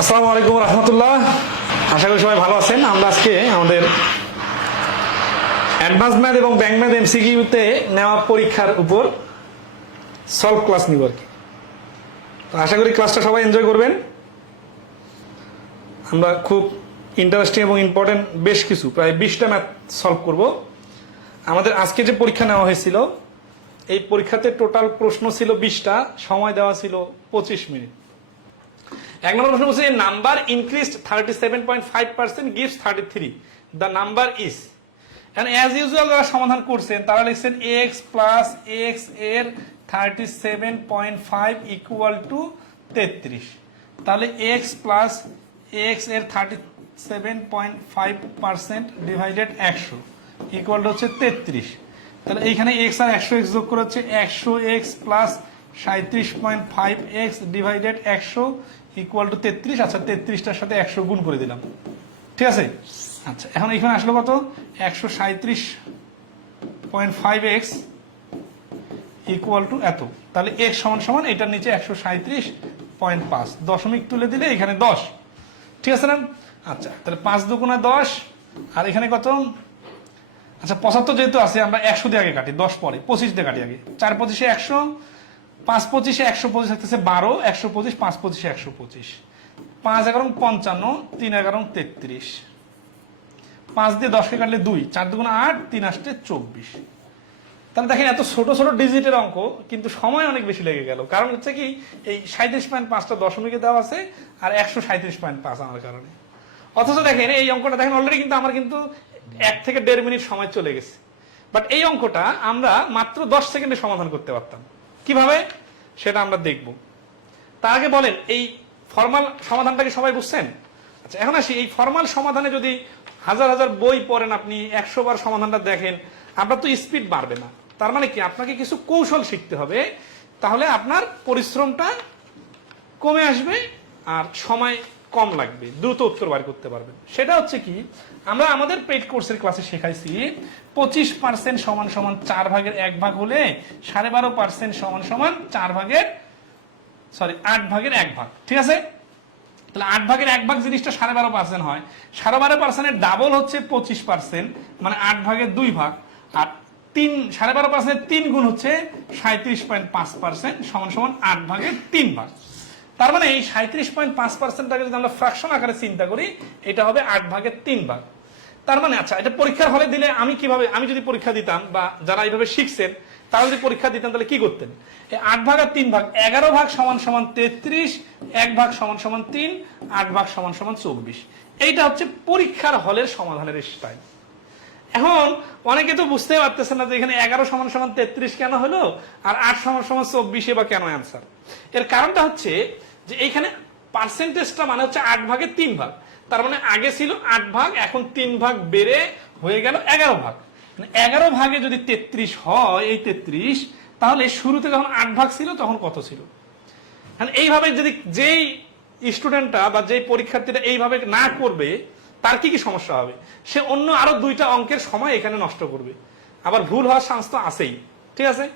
আসসালামু আলাইকুম রহমতুল্লাহ। আশা করি সবাই ভালো আছেন। আমরা আজকে আমাদের অ্যাডভান্স ম্যাথ এবং ব্যাংক ম্যাথ এমসিকিউতে নেওয়া পরীক্ষার উপর সলভ ক্লাস নিব আর কি। তো আশা করি ক্লাসটা সবাই এনজয় করবেন। আমরা খুব ইন্টারেস্টিং এবং ইম্পর্টেন্ট বেশ কিছু প্রায় 20টা ম্যাথ সলভ করব। আমাদের আজকে যে পরীক্ষা নেওয়া হয়েছিল, এই পরীক্ষাতে টোটাল প্রশ্ন ছিল 20টা, সময় দেওয়া ছিল 25 মিনিট। এক নম্বর প্রশ্ন বলছে number increased 37.5% gives 33, the number is. And as usual যারা সমাধান করছেন তারা লিখছেন x প্লাস x এর 37.5 ইকুয়াল টু 33। তাহলে x প্লাস x এর 37.5% ডিভাইডেড 100 ইকুয়াল টু হচ্ছে 33। তাহলে এইখানে x আর 100x যোগ করে হচ্ছে 100x plus 37.5x divided 100 equal two 33। আচ্ছা, 33টার সাথে 100 গুণ করে দিলাম, ঠিক আছে। আচ্ছা, এখন এখানে আসলো কত? 137.5x ইকুয়াল টু এত। তাহলে x সমান সমান এটার নিচে 137.5 দশমিক তুলে দিলে এখানে 10, ঠিক আছে না? আচ্ছা, তাহলে 5 দুগুণে 10 আর এখানে কত? আচ্ছা, 75 যেহেতু আছে আমরা 100 দিয়ে আগে কাটি, 10 পরে 25 দিয়ে কাটি আগে। 4 25 100, 5 25 125 থাকতেছে 12, 125 5 25 125, 5 11 55, 3 11 33, 5 দিয়ে 10কে কাটলে 2, 4 দুগুণে 8, 3 আসতে 24। তাহলে দেখেন এত ছোট ছোট ডিজিটের অঙ্ক কিন্তু সময় অনেক বেশি লেগে গেল। কারণ হচ্ছে কি, এই 37.5টা দশমিকে দেওয়া আছে আর 137.5 আমার কারণে। অথচ দেখেন এই অঙ্কটা দেখেন অলরেডি কিন্তু আমার কিন্তু 1 থেকে 1.5 মিনিট সময় চলে গেছে। বাট এই অঙ্কটা আমরা মাত্র 10 সেকেন্ডে সমাধান করতে পারতাম। কিভাবে সেটা আমরা দেখব। তার আগে বলেন এই ফর্মাল সমাধানটা কি সবাই বুঝছেন? আচ্ছা, এখন আসি এই ফর্মাল সমাধানে যদি হাজার হাজার বই পড়েন, আপনি 100 বার সমাধানটা দেখেন, আপনার তো স্পিড বাড়বে না। তার মানে কি, আপনাকে কিছু কৌশল শিখতে হবে, তাহলে আপনার পরিশ্রমটা কমে আসবে আর সময় কম লাগবে, দ্রুত উত্তর বার করতে পারবেন। সেটা হচ্ছে কি, আমরা আমাদের পেইড কোর্সের ক্লাসে শেখাইছি 25% সমান সমান 4 ভাগের 1 ভাগ হলে 12.5% সমান সমান 8 ভাগের 1 ভাগ, ঠিক আছে। তাহলে 8 ভাগের 1 ভাগ জিনিসটা 12.5% হয়। 12.5% এর ডাবল হচ্ছে 25%, মানে 8 ভাগের 2 ভাগ। আর 12.5% 3 গুণ হচ্ছে 37.5% সমান সমান 8 ভাগের 3 ভাগ। তার মানে এই 37.5%টাকে যদি আমরা ফ্র্যাকশন আকারে চিন্তা করি, এটা হবে 8 ভাগের 3 ভাগ। তার মানে আচ্ছা, এটা পরীক্ষার হলে দিলে আমি যদি পরীক্ষা দিতাম, বা যারা এইভাবে শিখছেন তারা যদি পরীক্ষা দিতেন, তাহলে কি করতেন? এই 8 ভাগ আর 3 ভাগ, 11 ভাগ সমান সমান 33, 1 ভাগ সমান সমান 3, 8 ভাগ সমান সমান 24। এইটা হচ্ছে পরীক্ষার হলের সমাধানের স্টাইল। এখন অনেকে তো বুঝতে পারতেছেন না যে এখানে 11 সমান সমান 33 কেন হলো আর 8 সমান সমান 24 বা কেন অ্যান্সার। এর কারণটা হচ্ছে যে এইখানে পার্সেন্টেজটা মানে হচ্ছে 8 ভাগের 3 ভাগ। তার মানে আগে ছিল 8 ভাগ, এখন 3 ভাগ বেড়ে হয়ে গেল 11 ভাগ। 11 ভাগে যদি 33 হয়, এই 33, তাহলে শুরুতে যখন 8 ভাগ ছিল তখন কত ছিল? এইভাবে যদি যেই স্টুডেন্টটা বা যেই পরীক্ষার্থীটা এইভাবে না করবে, তার কি কি সমস্যা হবে? সে অন্য আরো 2টা অঙ্কের সময় এখানে নষ্ট করবে, আবার ভুল হওয়ার চান্স তো আছেই, ঠিক আছে।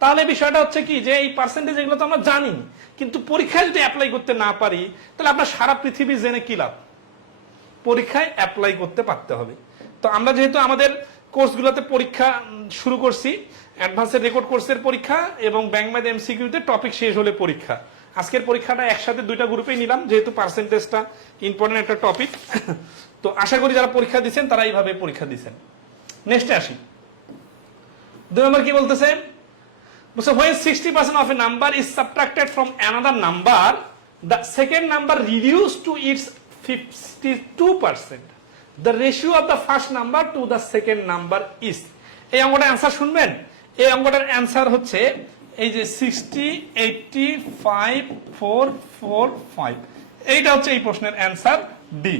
তাহলে বিষয়টা হচ্ছে কি, যে এই পার্সেন্টেজ এগুলো তো আমরা জানি, কিন্তু পরীক্ষায় যদি অ্যাপ্লাই করতে না পারি, তাহলে আপনার সারা পৃথিবী জেনে কি লাভ? পরীক্ষায় অ্যাপ্লাই করতে পারতে হবে। তো আমরা যেহেতু আমাদের কোর্সগুলোতে পরীক্ষা শুরু করছি, অ্যাডভান্সের রেকর্ড কোর্সের পরীক্ষা এবং ব্যাংক ম্যাথ এমসিকিউতে টপিক শেষ হলে পরীক্ষা। আজকের পরীক্ষাটা একসাথে 2টা গ্রুপেই নিলাম, যেহেতু পার্সেন্টেজটা ইম্পর্টেন্ট একটা টপিক। তো আশা করি যারা পরীক্ষা দিচ্ছেন তারা এইভাবে পরীক্ষা দিচ্ছেন। নেক্সটে আসি। 2 নম্বর কি বলতেছে? বলছে when 60% of a number is subtracted from another number, the second number reduced to its 52%. The ratio of the first number to the second number is. এই অঙ্কটার অ্যান্সার শুনবেন। এই অঙ্কটার অ্যান্সার হচ্ছে এই যে 60, 80, 5, 4, 4, 5। এইটা হচ্ছে এই প্রশ্নের অ্যান্সার ডি।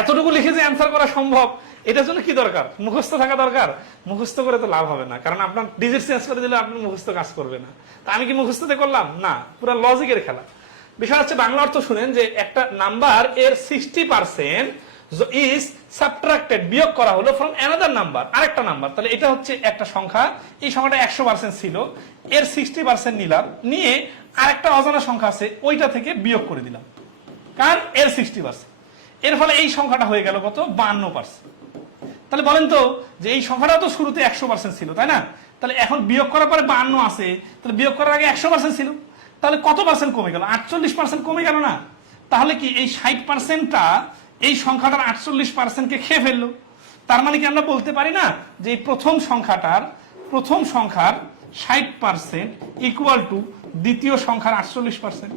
এতটুকু লিখে যে অ্যান্সার করা সম্ভব, এটার জন্য কি দরকার? মুখস্থ থাকা দরকার। মুখস্থ করে তো লাভ হবে না, কারণ আপনার ডিজিট চেঞ্জ করে দিলে আপনার মুখস্থ কাজ করবে না। তা আমি কি মুখস্থতে করলাম? না, পুরো লজিকের খেলা। বিষয় হচ্ছে বাংলা অর্থ শুনেন, যে একটা নাম্বার এর 60% ইজ সাবট্রাক্টেড, বিয়োগ করা হলো ফ্রম অ্যানাদার নাম্বার, আরেকটা নাম্বার। তাহলে এটা হচ্ছে একটা সংখ্যা, এই সংখ্যাটা 100% ছিল, এর 60% নিলাম, নিয়ে আরেকটা অজানা সংখ্যা আছে ওইটা থেকে বিয়োগ করে দিলাম। কার? এর 60%। এর ফলে এই সংখ্যাটা হয়ে গেল কত? 52%। তাহলে বলেন তো যে এই সংখ্যাটাও তো শুরুতে 100% ছিল, তাই না? তাহলে এখন বিয়োগ করার পরে 52 আছে, তাহলে বিয়োগ করার আগে 100% ছিল, তাহলে কত পার্সেন্ট কমে গেল? 48% কমে গেল না? তাহলে কি এই 60%টা এই সংখ্যাটার 48%কে খেয়ে ফেললো? তার মানে কি আমরা বলতে পারি না যে এই প্রথম সংখ্যার 60% ইকুয়াল টু দ্বিতীয় সংখ্যার 48%?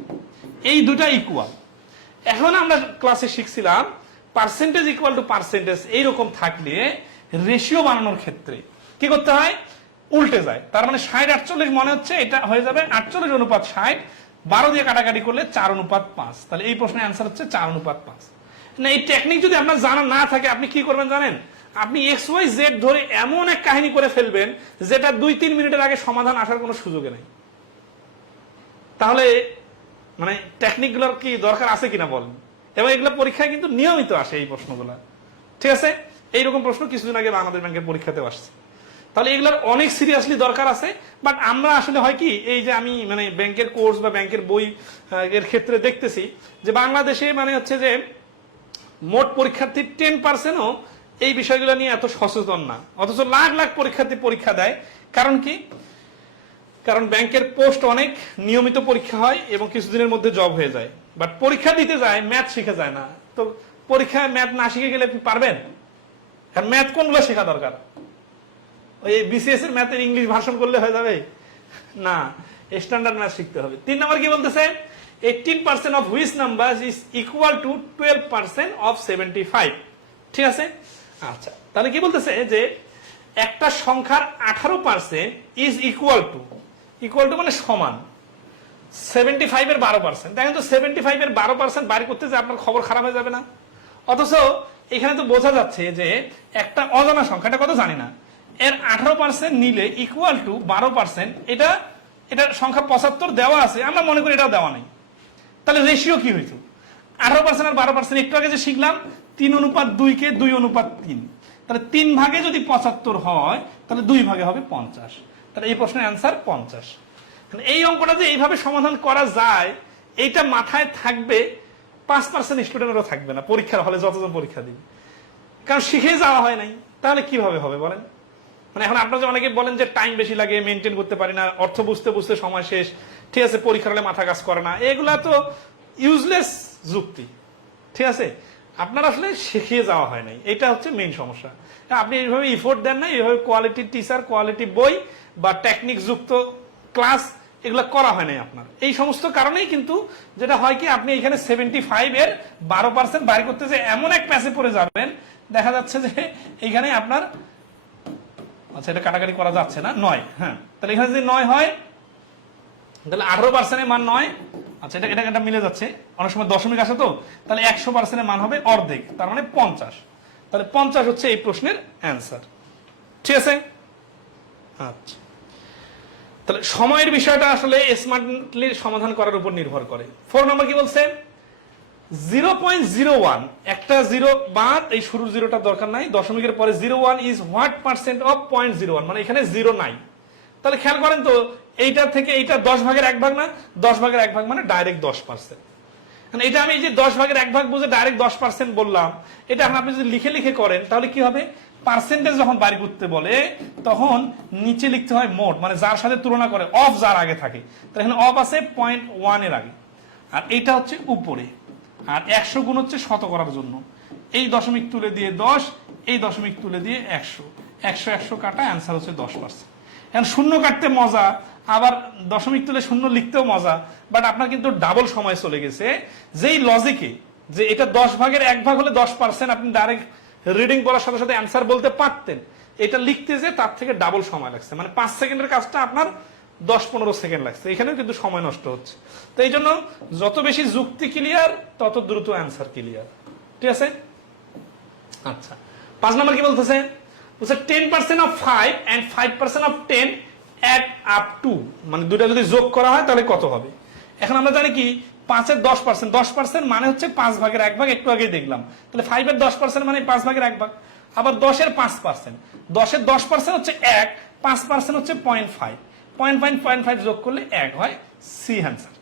এই দুটা ইকুয়াল। এখন আমরা ক্লাসে শিখছিলাম পার্সেন্টেজ ইকুয়াল টু পার্সেন্টেজ এইরকম থাকলে রেশিও বানানোর ক্ষেত্রে কি করতে হয়? উল্টে যায়। তার মানে 60-48 মনে হচ্ছে এটা হয়ে যাবে 48:60, 12 দিয়ে কাটাকাটি করলে 4:5। তাহলে এই প্রশ্নের অ্যান্সার হচ্ছে 4:5। না, এই টেকনিক যদি আপনার জানা না থাকে আপনি কি করবেন জানেন? আপনি XYZ ধরে এমন এক কাহিনী করে ফেলবেন যেটা 2-3 মিনিটের আগে সমাধান আসার কোনো সুযোগে নেই। তাহলে মানে টেকনিক গুলোর কি দরকার আছে কিনা বলেন? এবং এগুলো পরীক্ষায় কিন্তু নিয়মিত আসে এই প্রশ্নগুলো, ঠিক আছে? এইরকম প্রশ্ন কিছুদিন আগে বাংলাদেশ ব্যাংকের পরীক্ষাতেও আসছে। তাহলে এগুলোর অনেক সিরিয়াসলি দরকার আছে। বাট আমরা আসলে হয় কি, এই যে আমি মানে ব্যাংকের কোর্স বা ব্যাংকের বই এর ক্ষেত্রে দেখতেছি যে বাংলাদেশে মানে হচ্ছে যে মোট পরীক্ষার্থীর 10%ও এই বিষয়গুলো নিয়ে এত সচেতন না, অথচ লাখ লাখ পরীক্ষার্থী পরীক্ষা দেয়। কারণ কি? কারণ ব্যাংকের পোস্ট অনেক, নিয়মিত পরীক্ষা হয় এবং কিছুদিনের মধ্যে জব হয়ে যায়। বাট পরীক্ষা দিতে যায়, ম্যাথ শিখে যায় না। তো পরীক্ষায় ম্যাথ না শিখে গেলে আপনি পারবেন? আর ম্যাথ কোনগুলো শেখা দরকার? ওই BCS এর ম্যাথের ইংলিশ ভার্সন করলে হয়ে যাবে না, স্ট্যান্ডার্ড ম্যাথ শিখতে হবে। 3 নম্বর কি বলতেছে? 18% of which number is equal to 12% of 75। ঠিক আছে? আচ্ছা, তাহলে কি বলতেছে যে একটা সংখ্যার 18% ইজ ইকুয়াল টু মানে সমান 75 এর 12%। দেখেন তো 75 এর 12% বাইর করতে যে আপনার খবর খারাপ হয়ে যাবে না? অথচ এখানে তো বোঝা যাচ্ছে যে একটা অজানা সংখ্যা, এটা কত জানি না, এর 18% নিলে ইকুয়াল টু 12%, এটা সংখ্যা 75 দেওয়া আছে, আমরা মনে করি এটাও দেওয়া নেই। তাহলে রেশিও কি হইতো? 18% আর 12%। একটু আগে যে শিখলাম 3:2 কে 2:3। তাহলে 3 ভাগে যদি 75 হয় তাহলে 2 ভাগে হবে 50। তাহলে এই প্রশ্নের অ্যান্সার 50। এই অঙ্কটা যে এইভাবে সমাধান করা যায় এইটা মাথায় থাকবে 5% স্টুডেন্টেরও থাকবে না পরীক্ষার হলে যতজন পরীক্ষা দিবে, কারণ শিখে যাওয়া হয় নাই। তাহলে কিভাবে হবে বলেন? মানে এখন আপনারা যে অনেকে বলেন যে টাইম বেশি লাগে, মেনটেন করতে পারি না, অর্থ বুঝতে বুঝতে সময় শেষ, ঠিক আছে, পরীক্ষার হলে মাথা কাজ করে না, এগুলা তো ইউজলেস যুক্তি। ঠিক আছে, আপনার আসলে শিখিয়ে যাওয়া হয় নাই, এটা হচ্ছে মেইন সমস্যা। আপনি এইভাবে ইফোর্ট দেন না, এইভাবে কোয়ালিটি টিচার, কোয়ালিটি বই বা টেকনিক যুক্ত ক্লাস এগুলো করা হয় নাই আপনার। এই সমস্ত কারণেই কিন্তু যেটা হয় কি, আপনি এখানে 75 এর 12% বাইর করতে যে এমন এক প্যাসে পড়ে যাবেন, দেখা যাচ্ছে যে এইখানে আপনার, আচ্ছা এটা কাটাকাটি করা যাচ্ছে না, 9। হ্যাঁ, তাহলে এখানে যদি 9 হয় তাহলে 18% এর মান 9। আচ্ছা এটা মিলে যাচ্ছে, অনেক সময় দশমিক আসে তো, তাহলে 100% এর মান হবে অর্ধেক, তার মানে 50। তাহলে 50 হচ্ছে এই প্রশ্নের অ্যান্সার। ঠিক আছে? আচ্ছা, তাহলে সময়ের বিষয়টা আসলে স্মার্টলি সমাধান করার উপর নির্ভর করে। 4 নম্বর কি বলছে? 0.01, একটা জিরো বাদ, এই শুরুর জিরোটা দরকার নাই, দশমিকের পরে 01 ইজ হোয়াট পার্সেন্ট অফ 0.01, মানে এখানে জিরো নাই। তাহলে খেয়াল করেন তো, এইটা থেকে এইটা 10 ভাগের 1 ভাগ না, 10 ভাগের 1 ভাগ মানে ডাইরেক্ট 10%। এটা আমি এই যে 10 ভাগের 1 ভাগ বুঝে ডাইরেক্ট 10% বললাম, এটা আপনি যদি লিখে লিখে করেন তাহলে কি হবে? পার্সেন্টেজ যখন বাড়ি করতে বলে তখন নিচে লিখতে হয় মোট, মানে যার সাথে তুলনা করে, অফ যার আগে থাকে। তাহলে এখানে অফ আছে 0.1 এর আগে, আর এইটা হচ্ছে উপরে, আর 100 গুণ হচ্ছে শতকরার জন্য। এই দশমিক তুলে দিয়ে 10, এই দশমিক তুলে দিয়ে 100, 100 কাটা, অ্যান্সার হচ্ছে 10%। এখন শূন্য কাটতে মজা, আবার দশমিক তুলে শূন্য লিখতেও মজা, বাট আপনার কিন্তু ডাবল সময় চলে গেছে। যেই লজিকে যে এটা 10 ভাগের 1 ভাগ হলে 10%, আপনি ডাইরেক্ট রিডিং পড়ার সাথে সাথে অ্যান্সার বলতে পারতেন, এটা লিখতে যে তার থেকে ডাবল সময় লাগছে, মানে 5 সেকেন্ডের কাজটা আপনার 10-15 সেকেন্ড লাগছে, এখানেও কিন্তু সময় নষ্ট হচ্ছে। তো এই জন্য যত বেশি যুক্তি ক্লিয়ার তত দ্রুত অ্যান্সার ক্লিয়ার। ঠিক আছে? আচ্ছা, 5 নম্বর কি বলতেছে? 10% of 5 and 5% of 10 add up to, মানে দুটা যদি যোগ করা হয় তাহলে কত হবে? এখন আমরা জানি কি 5 এর 10%, 10% মানে হচ্ছে 5 ভাগের 1 ভাগ, একটু আগে দেখলাম। তাহলে 5 এর 10% মানে 5 ভাগের 1 ভাগ। আবার 10 এর 5%, 10 এর 10% হচ্ছে 1, 5% হচ্ছে 0.5, 0.5 যোগ করলে 1 হয়। C answer.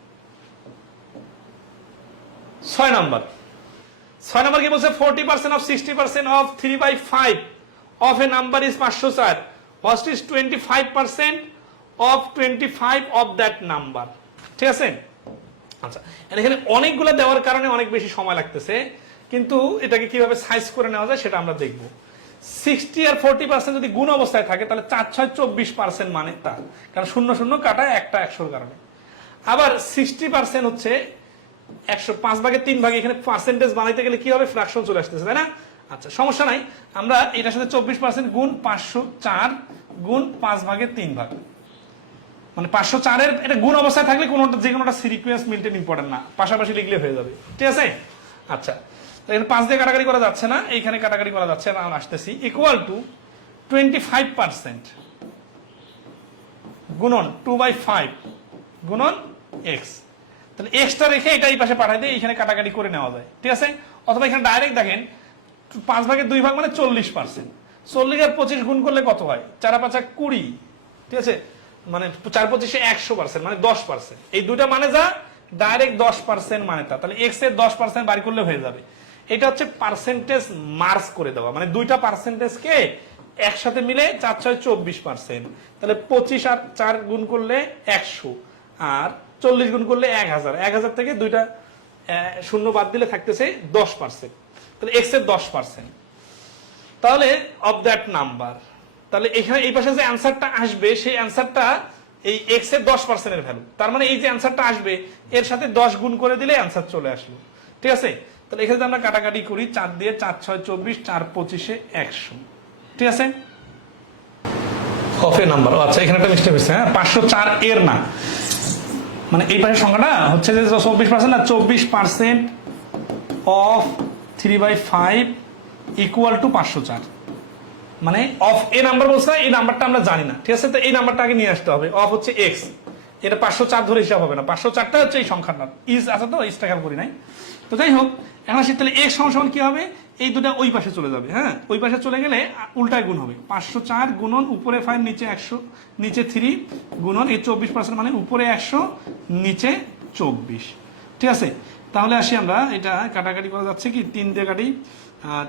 6 নাম্বার কি বলছে 40% of 60% of 3/5 of a number is 504 what is 25% of 25 of that number ঠিক আছে। আচ্ছা এখানে অনেকগুলো দেওয়ার কারণে অনেক বেশি সময় লাগতেছে, কিন্তু এটাকে কিভাবে সাইজ করে নেওয়া যায় সেটা আমরা দেখব। 60 আর 40% যদি গুণ অবস্থায় থাকে তাহলে 4 6 24% মানে তা, কারণ 0 0 কাটা একটা 100 কারণে। আবার 60% হচ্ছে 100 5 ভাগে 3 ভাগে, এখানে পার্সেন্টেজ বানাইতে গেলে কি হবে ফ্র্যাকশন চলে আসতেছে, তাই না? আচ্ছা সমস্যা নাই, আমরা এটার সাথে 24% গুণ 504 গুণ 5 ভাগে 3 ভাগ, মানে 504 এর এটা গুণ অবস্থায় থাকলে কোনোটা যে কোনোটা সিরিকুয়েন্স মেইনটেইন ইম্পর্টেন্ট না, পাশাপাশি লিখলে হয়ে যাবে, ঠিক আছে। আচ্ছা এখানে 5 দিয়ে কাটাকাটি করা যাচ্ছে না, এইখানে কাটাকাটি করা যাচ্ছে না, আমরা আসতেছি ইকুয়াল টু 25% গুণন 2/5 গুণন x, তাহলে এক্সটা রেখে এটা এই পাশে পাঠাই দিয়ে এখানে কাটাকাটি করে নেওয়া যায়, ঠিক আছে। অথবা এখানে ডাইরেক্ট দেখেন 5 ভাগের 2 ভাগ মানে 40%, 40 আর 25 গুণ করলে কত হয় 4 আর 5 20, ঠিক আছে, মানে 4 25 100%, মানে 10%। এই দুইটা মানে যা ডাইরেক্ট 10% মানে তা, তাহলে x এর 10% বাড়ি করলে হয়ে যাবে। এটা হচ্ছে পার্সেন্টেজ মার্জ করে দেওয়া, মানে দুইটা পার্সেন্টেজকে একসাথে মিলে 4 6 24%, তাহলে 25 আর 4 গুণ করলে 100 আর 40 গুণ করলে 1000 থেকে দুইটা শূন্য বাদ দিলে থাকতেছে 10%, তাহলে x এর 10%। তাহলে অফ দ্যাট নাম্বার, তাহলে এখানে এই পাশে যে অ্যানসারটা আসবে সেই অ্যানসারটা এই x এর 10% এর ভ্যালু, তার মানে এই যে অ্যানসারটা আসবে এর সাথে 10 গুণ করে দিলে অ্যানসার চলে আসলো, ঠিক আছে। তাহলে এখানে আমরা কাটাকাটি করি 4 দিয়ে 4 6 24 4 25 100, ঠিক আছে। অফ এ নাম্বার, আচ্ছা এখানে একটা মিস্টেক হয়েছে, হ্যাঁ 504 এর না, মানে এই পাশের সংখ্যাটা হচ্ছে যে 24% না 24% অফ 3/5 ইকুয়াল টু 504, মানে অফ এ নাম্বার বলছে এই নাম্বারটা আমরা জানি না, ঠিক আছে। তো এই নাম্বারটা আগে নিয়ে আসতে হবে, অফ হচ্ছে x, এটা 504 ধরে হিসাব হবে না, 504টা হচ্ছে এই সংখ্যাটা, ইজ আছে তো ইজটা খেয়াল করি নাই। তো যাই হোক এখন আসি, তাহলে x সমান কি হবে, এই দুটা ওই পাশে চলে যাবে, হ্যাঁ ওই পাশে চলে গেলে উল্টায় গুণ হবে, 504 গুণন উপরে 5 নিচে 100 নিচে 3 গুণন এই 24% মানে উপরে 100 নিচে 24, ঠিক আছে। তাহলে আসি আমরা, এটা কাটাকাটি করা যাচ্ছে কি 3 দিয়ে কাটি,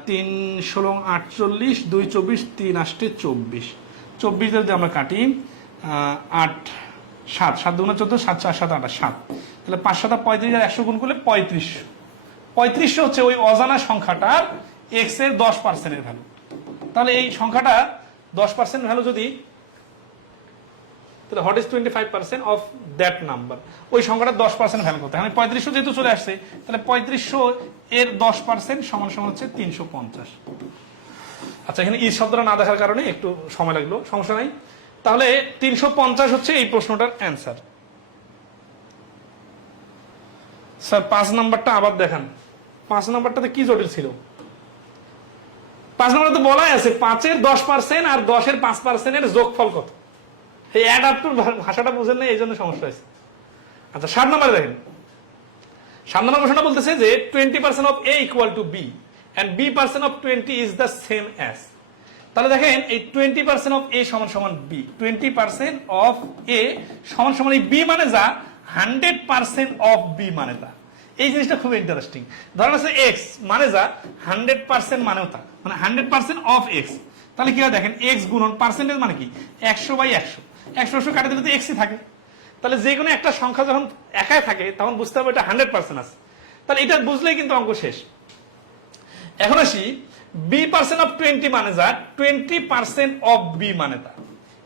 3 16 48 2 24 3 8 24 24 যদি আমরা কাটি 8 7 7 2 14 7 4 7 8 7, তাহলে 5 7 35 আর 100 গুণ করলে 3500 হচ্ছে ওই অজানা সংখ্যাটার x এর 10% এর ভ্যালু। তাহলে এই সংখ্যাটা 10% ভ্যালু যদি, তাহলে what is 25% of that number, ওই সংখ্যাটা 10% ভ্যালু করতে হয়, 3500 যেহেতু চলে আসছে তাহলে 3500 এর 10% সমান সমান হচ্ছে 350। আচ্ছা এখানে এই শব্দটা না দেখার কারণে একটু সময় লাগলো, সমস্যা নাই। তাহলে 350 হচ্ছে এই প্রশ্নটার অ্যান্সার। স্যার 5 নাম্বারটা আবার দেখান, 5 নাম্বারটাতে কি জটিল ছিল? 5 নাম্বারে তো বলাই আছে 5 এর 10% আর 10 এর 5% এর যোগফল কত, এই অ্যাড আপ টু ভাষাটা বুঝেন না, এই জন্য সমস্যা হয়েছে। আচ্ছা 7 নাম্বারে দেখেন, 7 নাম্বার প্রশ্নটা বলতেছে যে 20% of a equal to b and b% of 20 is the same as, তাহলে দেখেন এই 20% অফ a সমান সমান b, 20% অফ a সমান সমান এই b মানে যা 100% অফ b মানে তা, এই জিনিসটা খুব ইন্টারেস্টিং। ধরেন আছে x মানে যা 100% মানেও তা, মানে 100% অফ x, তাহলে কি হয় দেখেন x গুণন পার্সেন্টেজ মানে কি 100/100, 100 কাটে দিলে তো x ই থাকে, তাহলে যে কোনো একটা সংখ্যা যখন একাই থাকে তখন বুঝতে হবে এটা 100% আছে, তাহলে এটা বুঝলেই কিন্তু অঙ্ক শেষ। এখন আসি b% অফ 20 মানে যা 20% অফ b মানে তা,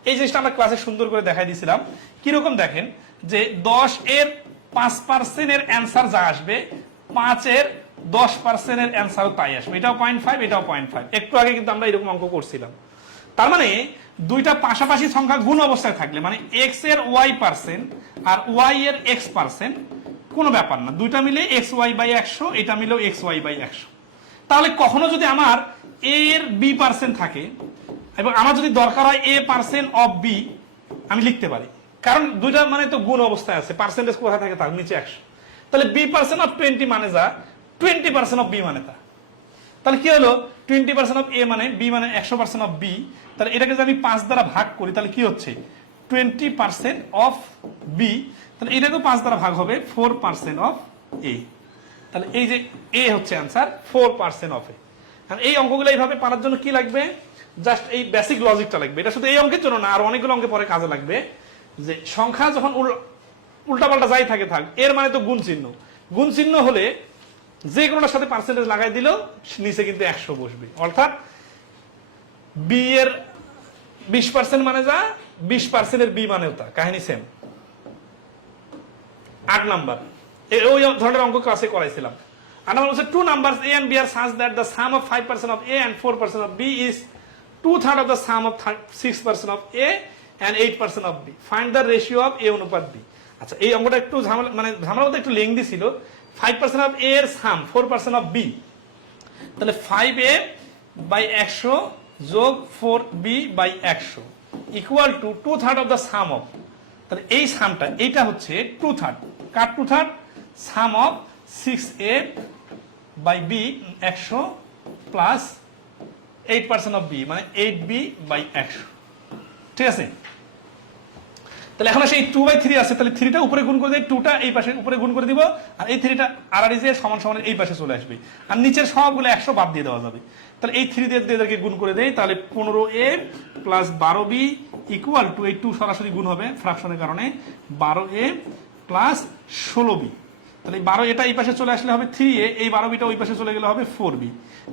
এই জিনিসটা আমরা ক্লাসে সুন্দর করে দেখাই দিয়েছিলাম। কিরকম দেখেন যে 10 এর 5% এর অ্যান্সার যা আসবে 5 এর 10% এর অ্যান্সারও তাই আসবে, এটাও 0.5 এটাও 0.5, একটু আগে কিন্তু আমরা এরকম অঙ্ক করছিলাম। তার মানে দুইটা পাশাপাশি সংখ্যা গুণ অবস্থায় থাকলে মানে x এর y% আর y এর x% কোনো ব্যাপার না, দুইটা মিলে xy/100, এটা মিলেও xy/100। তাহলে কখনো যদি আমার a এর b% থাকে এবং আমার যদি দরকার হয় a% অফ b, আমি লিখতে পারি, কারণ দুইটা মানে তো গুণ অবস্থায় আছে, পার্সেন্টেজ কোথায় থাকে তার নিচে 100, তাহলে b% অফ 20 মানে যা 20% অফ b মানে তা, তাহলে কি হলো 20% অফ a মানে b মানে 100% অফ b, তাহলে এটাকে যদি আমি 5 দ্বারা ভাগ করি তাহলে কি হচ্ছে 20% অফ b, তাহলে এটাকেও 5 দ্বারা ভাগ হবে 4% অফ a, তাহলে এই যে এ হচ্ছে অ্যান্সার 4% অফ এ। এই অঙ্কগুলো এইভাবে পারার জন্য কি লাগবে, জাস্ট এই বেসিক লজিকটা লাগবে। এটা শুধু এই অঙ্কের জন্য না, আর অনেকগুলো অঙ্কে পরে কাজে লাগবে। যে সংখ্যা যখন উল্টাপাল্টা যাই থাকে থাক, এর মানে তো গুণ চিহ্ন, গুণ চিহ্ন হলে যে কোনোটার সাথে পার্সেন্টেজ লাগাই দিলেও নিচে কিন্তু 100 বসবে। অর্থাৎ বি এর 20% মানে যা, 20% এর বি মানেও তা, কাহিনী সেম। 8 নাম্বার, ওই ধরনের অঙ্ক ক্লাসে করাইছিলাম। 8 নাম্বার হচ্ছে 2 numbers a and b are such that the sum of 5% of a and 4% of b is 2/3 of the sum of 6% of a and 8% of b. Find the ratio of a অনুপাত b। আচ্ছা, এই অঙ্কটা একটু ঝামেলা, মানে ঝামেলা বলতে একটু লেংদি ছিল। 5% of a এর সাম 4% of b, তাহলে 5a বাই 100 যোগ 4b by 100 equal to 2/3 of the sum of. তাহলে এই সামটা, এইটা হচ্ছে 2/3, কার 2/3? Sum of 6a by b 100 plus 8% of b, মানে 8b বাই 100। ঠিক আছে, তাহলে এখন সেই 2/3 আছে, তাহলে 3টা উপরে গুণ করে দিই, 2টা এই পাশে উপরে গুণ করে দিব, আর এই 3টা আর সমান সমান এই পাশে চলে আসবে, আর নিচের সবগুলো 100 বাদ দিয়ে দেওয়া যাবে। তাহলে এই 3 দিয়ে এদেরকে গুণ করে দেই, তাহলে 15a plus 12b equal to, এই 2 সরাসরি গুণ হবে ফ্র্যাকশনের কারণে, 12a প্লাস 16b। তাহলে 12 এটা এই পাশে চলে আসলে হবে 3a, এই 12bটা ওই পাশে চলে গেলে হবে 4b।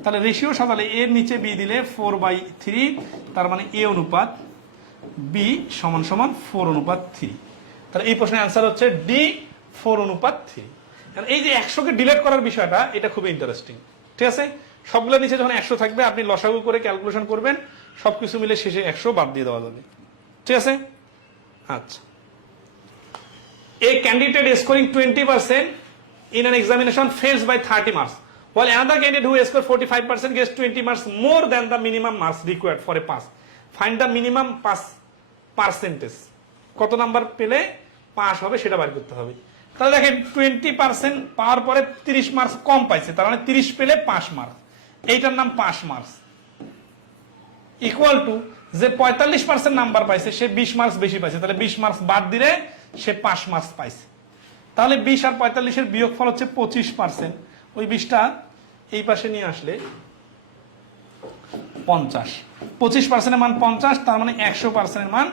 তাহলে রেশিও সাজালে এর নিচে b দিলে 4/3, তার মানে a অনুপাত b সমান সমান 4/3। তাহলে এই প্রশ্নের অ্যান্সার হচ্ছে ডি 4/3। এই যে 100কে ডিলিট করার বিষয়টা, এটা খুবই ইন্টারেস্টিং। ঠিক আছে, সবগুলোর নিচে যখন 100 থাকবে, আপনি লসাগু করে ক্যালকুলেশন করবেন, সবকিছু মিলে শেষে 100 বাদ দিয়ে দেওয়া যাবে। ঠিক আছে, আচ্ছা। A candidate scoring 20% in an examination fails by 30 marks, while another candidate who scored 45% gets 20 marks more than the minimum marks required for a pass. Find the minimum pass percentage. কত নাম্বার পেলে pass হবে সেটা বার করতে হবে। তাহলে দেখেন 20% পাওয়ার পরে 30 marks কম পাইছে, তার মানে 30 পেলে 5 মার্কস, এইটার নাম পাস মার্কস। ইকুয়াল টু যে 45% নাম্বার পাইছে সে 20 মার্কস বেশি পাইছে, তাহলে 20 মার্কস বাদ দিলে সে 5 মার্কস পাইছে। তাহলে 20 আর 45 এর বিয়োগফল হচ্ছে 25%। ওই 20টা এই পাশে নিয়ে আসলে 50, 25% এর মান 50, তার মানে 100% এর মান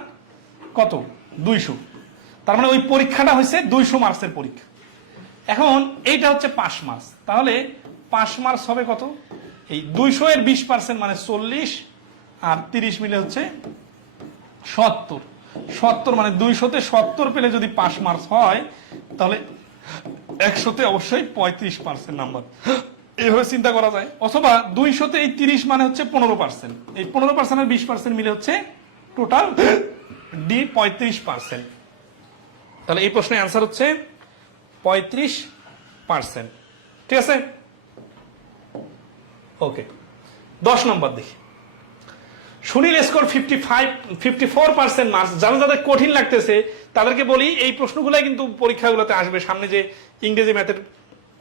কত? 200। তার মানে ওই পরীক্ষাটা হয়েছে 200 মার্কসের পরীক্ষা। এখন এইটা হচ্ছে 5 মার্কস, তাহলে 5 মার্কস হবে কত? এই 200 এর 20% মানে 40, আর 30 মিলে হচ্ছে 70। 70 মানে 200-তে 70 পেলে যদি 5 মার্কস হয়, তাহলে 100-তে অবশ্যই 35% নাম্বার। এইভাবে চিন্তা করা যায়। অথবা 200-তে এই 30 মানে হচ্ছে 15%, এই 15% আর 20% মিলে হচ্ছে টোটাল ডি 35%। তাহলে এই প্রশ্নের অ্যান্সার হচ্ছে 35%। ঠিক আছে, ওকে। 10 নম্বর দেখি। Sunil score 54% marks. যাদের কঠিন লাগতেছে তাদেরকে বলি, এই প্রশ্নগুলাই কিন্তু পরীক্ষাগুলোতে আসবে সামনে, যে ইংরেজি ম্যাথের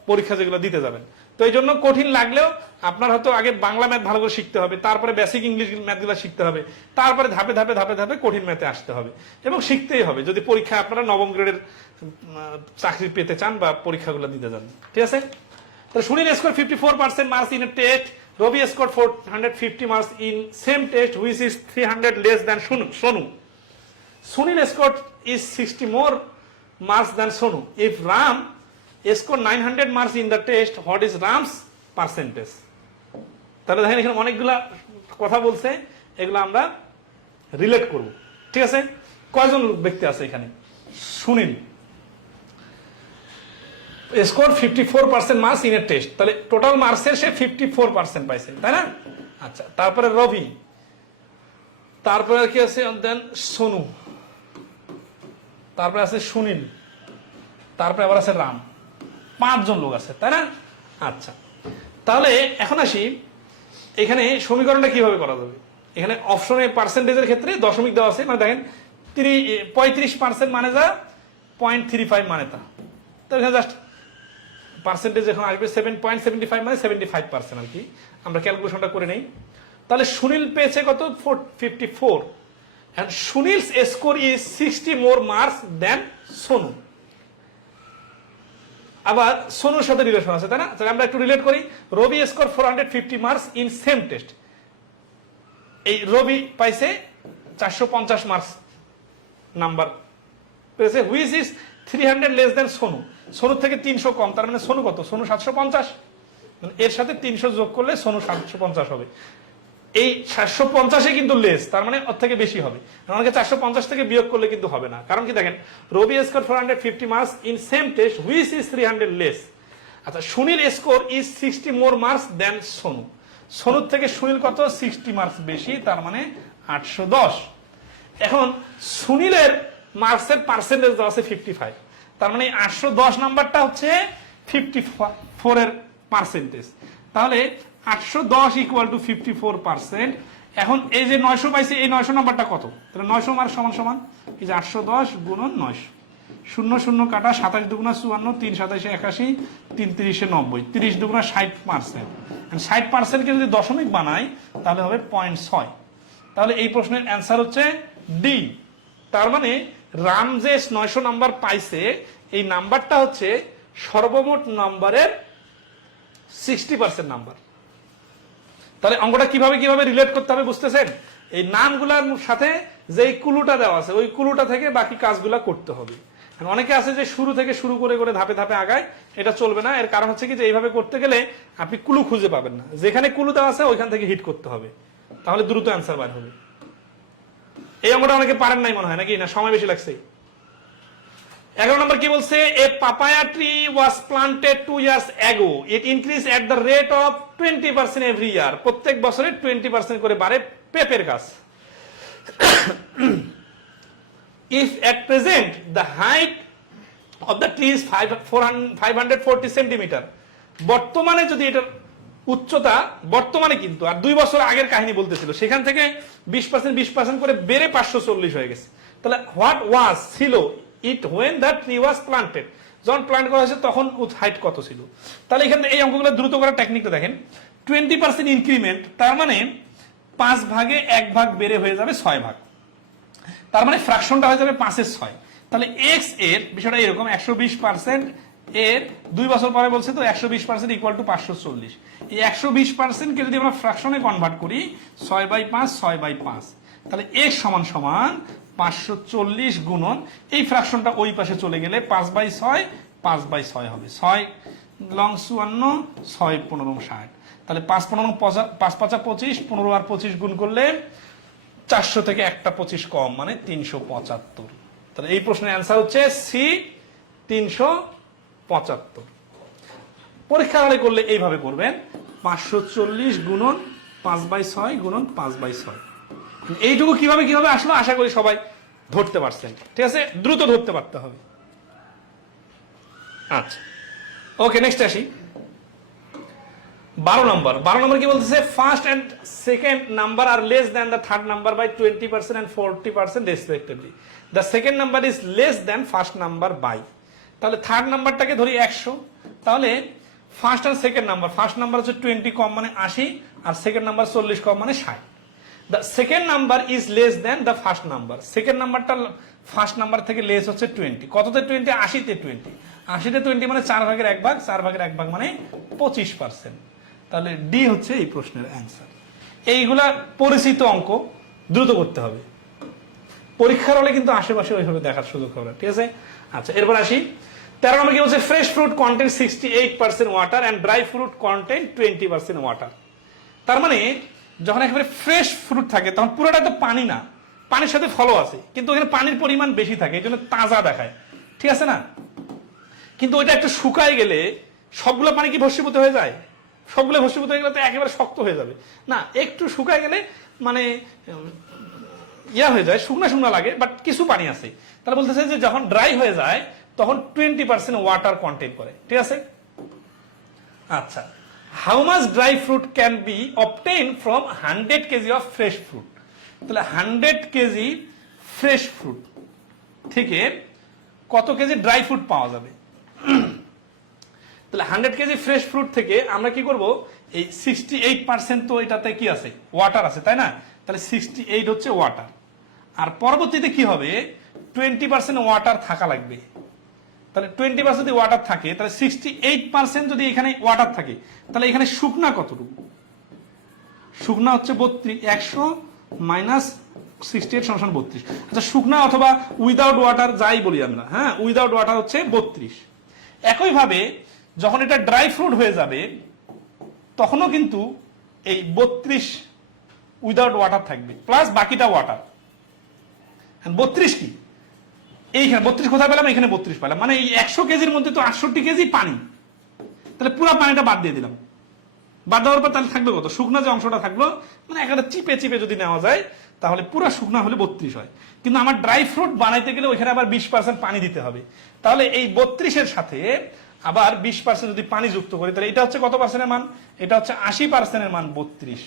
পরীক্ষা যেগুলো দিতে যাবেন। তো এই জন্য কঠিন লাগলেও আপনার হয়তো আগে বাংলা ম্যাথ ভালো করে শিখতে হবে, তারপরে বেসিক ইংলিশ ম্যাথগুলো শিখতে হবে, তারপরে ধাপে ধাপে ধাপে ধাপে কঠিন ম্যাথে আসতে হবে, এবং শিখতেই হবে যদি পরীক্ষা আপনারা 9ম গ্রেডের চাকরি পেতে চান বা পরীক্ষাগুলো দিতে চান। ঠিক আছে, তো Sunil score 54% marks in a test, Robi scored 450 marks in same test, which is 300 less than Sonu. Sunil scored is 60 more marks than Sonu. If Ram scored 900 marks in the test, what is Ram's percentage? তাহলে দেখেন এখানে অনেকগুলা কথা বলছে, এগুলো আমরা relate করব। ঠিক আছে, কয়জন ব্যক্তি আছে এখানে? Sunil score 54% marks in a test, তাহলে টোটাল মার্কসের সে 54% পাইছে, তাই না? আচ্ছা, তারপরে রবি, তারপরে কি আছে? দেন সোনু, তারপরে আছে সুনীল, তারপরে আবার আছে রাম। 5 জন লোক আছে, তাই না? আচ্ছা, তাহলে এখন আসি এখানে সমীকরণটা কিভাবে করা যাবে। এখানে অপশনে পার্সেন্টেজের ক্ষেত্রে দশমিক দেওয়া আছে, মানে দেখেন 35% মানে যা, 0.35 মানে তা। তো এখানে জাস্ট পার্সেন্টেজ এখন আসবে 7.75 মানে 75% আর কি। আমরা ক্যালকুলেশনটা করে নেই। তাহলে সুনীল পেয়েছে কত? 54, and Sunil's score is 60 more marks than Sonu. আবার সোনুর সাথে রিলেশন আছে, তাই না? তাহলে আমরা একটু রিলেট করি। Ravi score 450 marks in same test. এই রবি পাইছে 450 মার্কস নাম্বার পেয়েছে, which is 300 less than Sonu. সোনুর থেকে 300 কম, তার মানে সোনু কত? সোনু 750। এর সাথে 300 যোগ করলে সোনু 750 হবে। এই 750 কিন্তু লেস, তার মানে ওর থেকে বেশি হবে। আমাকে 450 থেকে বিয়োগ করলে কিন্তু হবে না, কারণ কি দেখেন, Ravi score 450 marks in same test which is 300 less. আচ্ছা, Sunil score is 60 more marks than Sonu. সোনুর থেকে সুনীল কত? 60 মার্কস বেশি, তার মানে 810। এখন সুনীলের মার্কসের পার্সেন্টেজ দেওয়া আছে 55, তার মানে 810 নাম্বারটা হচ্ছে 54 এর পার্সেন্টেজ। তাহলে 810 ইকুয়াল টু 54%। এখন এই যে 900 পাইছে, এই 900 নাম্বারটা কত? তাহলে 900 মার্ক সমান সমান এই যে 810 গুণন 900, 0 0 কাটা, 27 দুগুণা 54, 3 27 81, 3 30 90, 30 দুগুণা 60%। 60%কে যদি দশমিক বানাই তাহলে হবে 0.6। তাহলে এই প্রশ্নের অ্যান্সার হচ্ছে ডি। তার মানে রামজেশ 900 নাম্বার পাইছে, এই নাম্বারটা হচ্ছে সর্বমোট নাম্বারের 60% নাম্বার। তাহলে অঙ্কটা কিভাবে কিভাবে রিলেট করতে হবে বুঝতেছেন? এই নামগুলোর সাথে যে কুলুটা দেওয়া আছে ওই কুলুটা থেকে বাকি কাজগুলো করতে হবে। অনেকে আছে যে শুরু থেকে শুরু করে করে ধাপে ধাপে আগায়, এটা চলবে না। এর কারণ হচ্ছে কি যে এইভাবে করতে গেলে আপনি কুলু খুঁজে পাবেন না, যেখানে কুলু দেওয়া আছে ওইখান থেকে হিট করতে হবে, তাহলে দ্রুত অ্যান্সার বার হবে। এই অঙ্কটা অনেকে পারেন নাই মনে হয়, নাকি না সময় বেশি লাগছে? 11 নম্বর কি বলছে? A papaya tree was planted 2 years ago, it increase at the rate of 20% every year. প্রত্যেক বছরে 20% করে বাড়ে পেঁপের গাছ। If at present the height of the tree is 540 centimetre. বর্তমানে যদি এটার উচ্চতা, বর্তমানে কিন্তু আর 2 বছর আগের কাহিনী বলতেছিল, সেখান থেকে 20% করে বেড়ে 540 হয়ে গেছে। তাহলে হোয়াট ওয়াজ ছিল ইট when the tree was planted, যখন প্লান্ট করা হয়েছে তখন হাইট কত ছিল। তাহলে এখানে এই অঙ্কগুলো দ্রুত করার টেকনিকটা দেখেন। 20% ইনক্রিমেন্ট, তার মানে 5 ভাগে 1 ভাগ বেড়ে হয়ে যাবে 6 ভাগ, তার মানে ফ্র্যাকশনটা হয়ে যাবে 5 এর 6। তাহলে এক্স এর বিষয়টা এরকম, 120% এর 2 বছর পরে বলছে, তো 120% ইকুয়াল টু 540। এই 120%কে যদি আমরা ফ্র্যাকশনে কনভার্ট করি 6/5 6/5, তাহলে এক্স সমান সমান 540 গুণন এই ফ্র্যাকশনটা ওই পাশে চলে গেলে 5/6 5/6 হবে। 6 লং 54, 6 15 60। তাহলে 5 15 5 5 25, 15 আর 25 গুণ করলে 400 থেকে একটা 25 কম, মানে 375। তাহলে এই প্রশ্নের অ্যান্সার হচ্ছে সি, 375। পরীক্ষা হলে করলে এইভাবে করবেন, 540 গুণন 5/6 গুণন 5/6। এইটুকু কিভাবে কিভাবে আসলো আশা করি সবাই ধরতে পারছেন, ঠিক আছে? দ্রুত ধরতে পারতে হবে। আচ্ছা, ওকে, নেক্সট আসি। 12 নম্বর কি বলতেছে? First and second number are less than the third number by 20% and 40% respectively. The second number is less than first number by. তাহলে থার্ড নাম্বারটাকে ধরি 100, তাহলে ফার্স্ট আর সেকেন্ড নাম্বার, ফার্স্ট নাম্বার হচ্ছে 20 কম মানে 80, আর সেকেন্ড নাম্বার 40 কম মানে 60। The second number is less than the first number. Second নাম্বারটা first number থেকে লেস হচ্ছে 20। কততে 20? 80তে 20। 80তে 20 মানে 4 ভাগের 1 ভাগ, 4 ভাগের 1 ভাগ মানে 25%। তাহলে ডি হচ্ছে এই প্রশ্নের অ্যান্সার। এইগুলা পরিচিত অঙ্ক, দ্রুত করতে হবে। পরীক্ষার হলে কিন্তু আশেপাশে ওইভাবে দেখার সুযোগ হবে, ঠিক আছে? আচ্ছা, এরপর আসি 13 নম্বর কি বলছে? Fresh fruit content 68% water and dry fruit content 20% water. তার মানে যখন একেবারে ফ্রেশ ফ্রুট থাকে তখন পুরোটা তো পানি না, পানির সাথে ফলও আছে, কিন্তু ওখানে পানির পরিমাণ বেশি থাকে, এই জন্য তাজা দেখায়, ঠিক আছে না? কিন্তু ওইটা একটু শুকায় গেলে সবগুলো পানি কি ভস্মীভূত হয়ে যায়? সবগুলো ভস্মীভূত হয়ে গেলে তো একেবারে শক্ত হয়ে যাবে না, একটু শুকায় গেলে মানে ইয়া হয়ে যায়, শুকনা শুকনা লাগে, বাট কিছু পানি আছে। তাহলে বলতেছে যে যখন ড্রাই হয়ে যায় তখন 20% ওয়াটার কন্টেন্ট করে, ঠিক আছে? আচ্ছা, how much dry fruit can be obtain from 100 KG of fresh fruit. তাহলে 100 কেজি ফ্রেশ ফ্রুট থেকে কত কেজি ড্রাই ফ্রুট পাওয়া যাবে? তাহলে 100 কেজি ফ্রেশ ফ্রুট থেকে আমরা কি করব? এই 68% তো এটাতে কি আছে? ওয়াটার আছে, তাই না? তাহলে 68 হচ্ছে ওয়াটার, আর পরবর্তীতে কি হবে? 20% ওয়াটার থাকা লাগবে, তাহলে 20% যদি ওয়াটার থাকে তাহলে 68% যদি এখানে ওয়াটার থাকে তাহলে এখানে শুকনা কতটুকু? শুকনা হচ্ছে 100 মাইনাস 68 সমান 32। আচ্ছা শুকনা অথবা উইদাউট ওয়াটার যাই বলি আমরা, হ্যাঁ উইদাউট ওয়াটার হচ্ছে 32। একইভাবে যখন এটা ড্রাই ফ্রুট হয়ে যাবে তখনও কিন্তু এই 32 উইদাউট ওয়াটার থাকবে, প্লাস বাকিটা ওয়াটার। 32 কি এইখানে 32 কোথায় পেলাম? এখানে 32 পেলাম, মানে এই 100 কেজির মধ্যে তো 68 কেজি পানি, তাহলে পুরো পানিটা বাদ দিয়ে দিলাম। বাদ দেওয়ার পর তাহলে থাকবে কত? শুকনা যে অংশটা থাকলো, মানে একটা চিপে চিপে যদি নেওয়া যায় তাহলে পুরো শুকনা হলে 32 হয়। কিন্তু আমার ড্রাই ফ্রুট বানাইতে গেলে ওইখানে আবার 20% পানি দিতে হবে। তাহলে এই 32-এর সাথে আবার 20% যদি পানি যুক্ত করি তাহলে এটা হচ্ছে কত পার্সেন্টের মান? এটা হচ্ছে 80%-এর মান 32।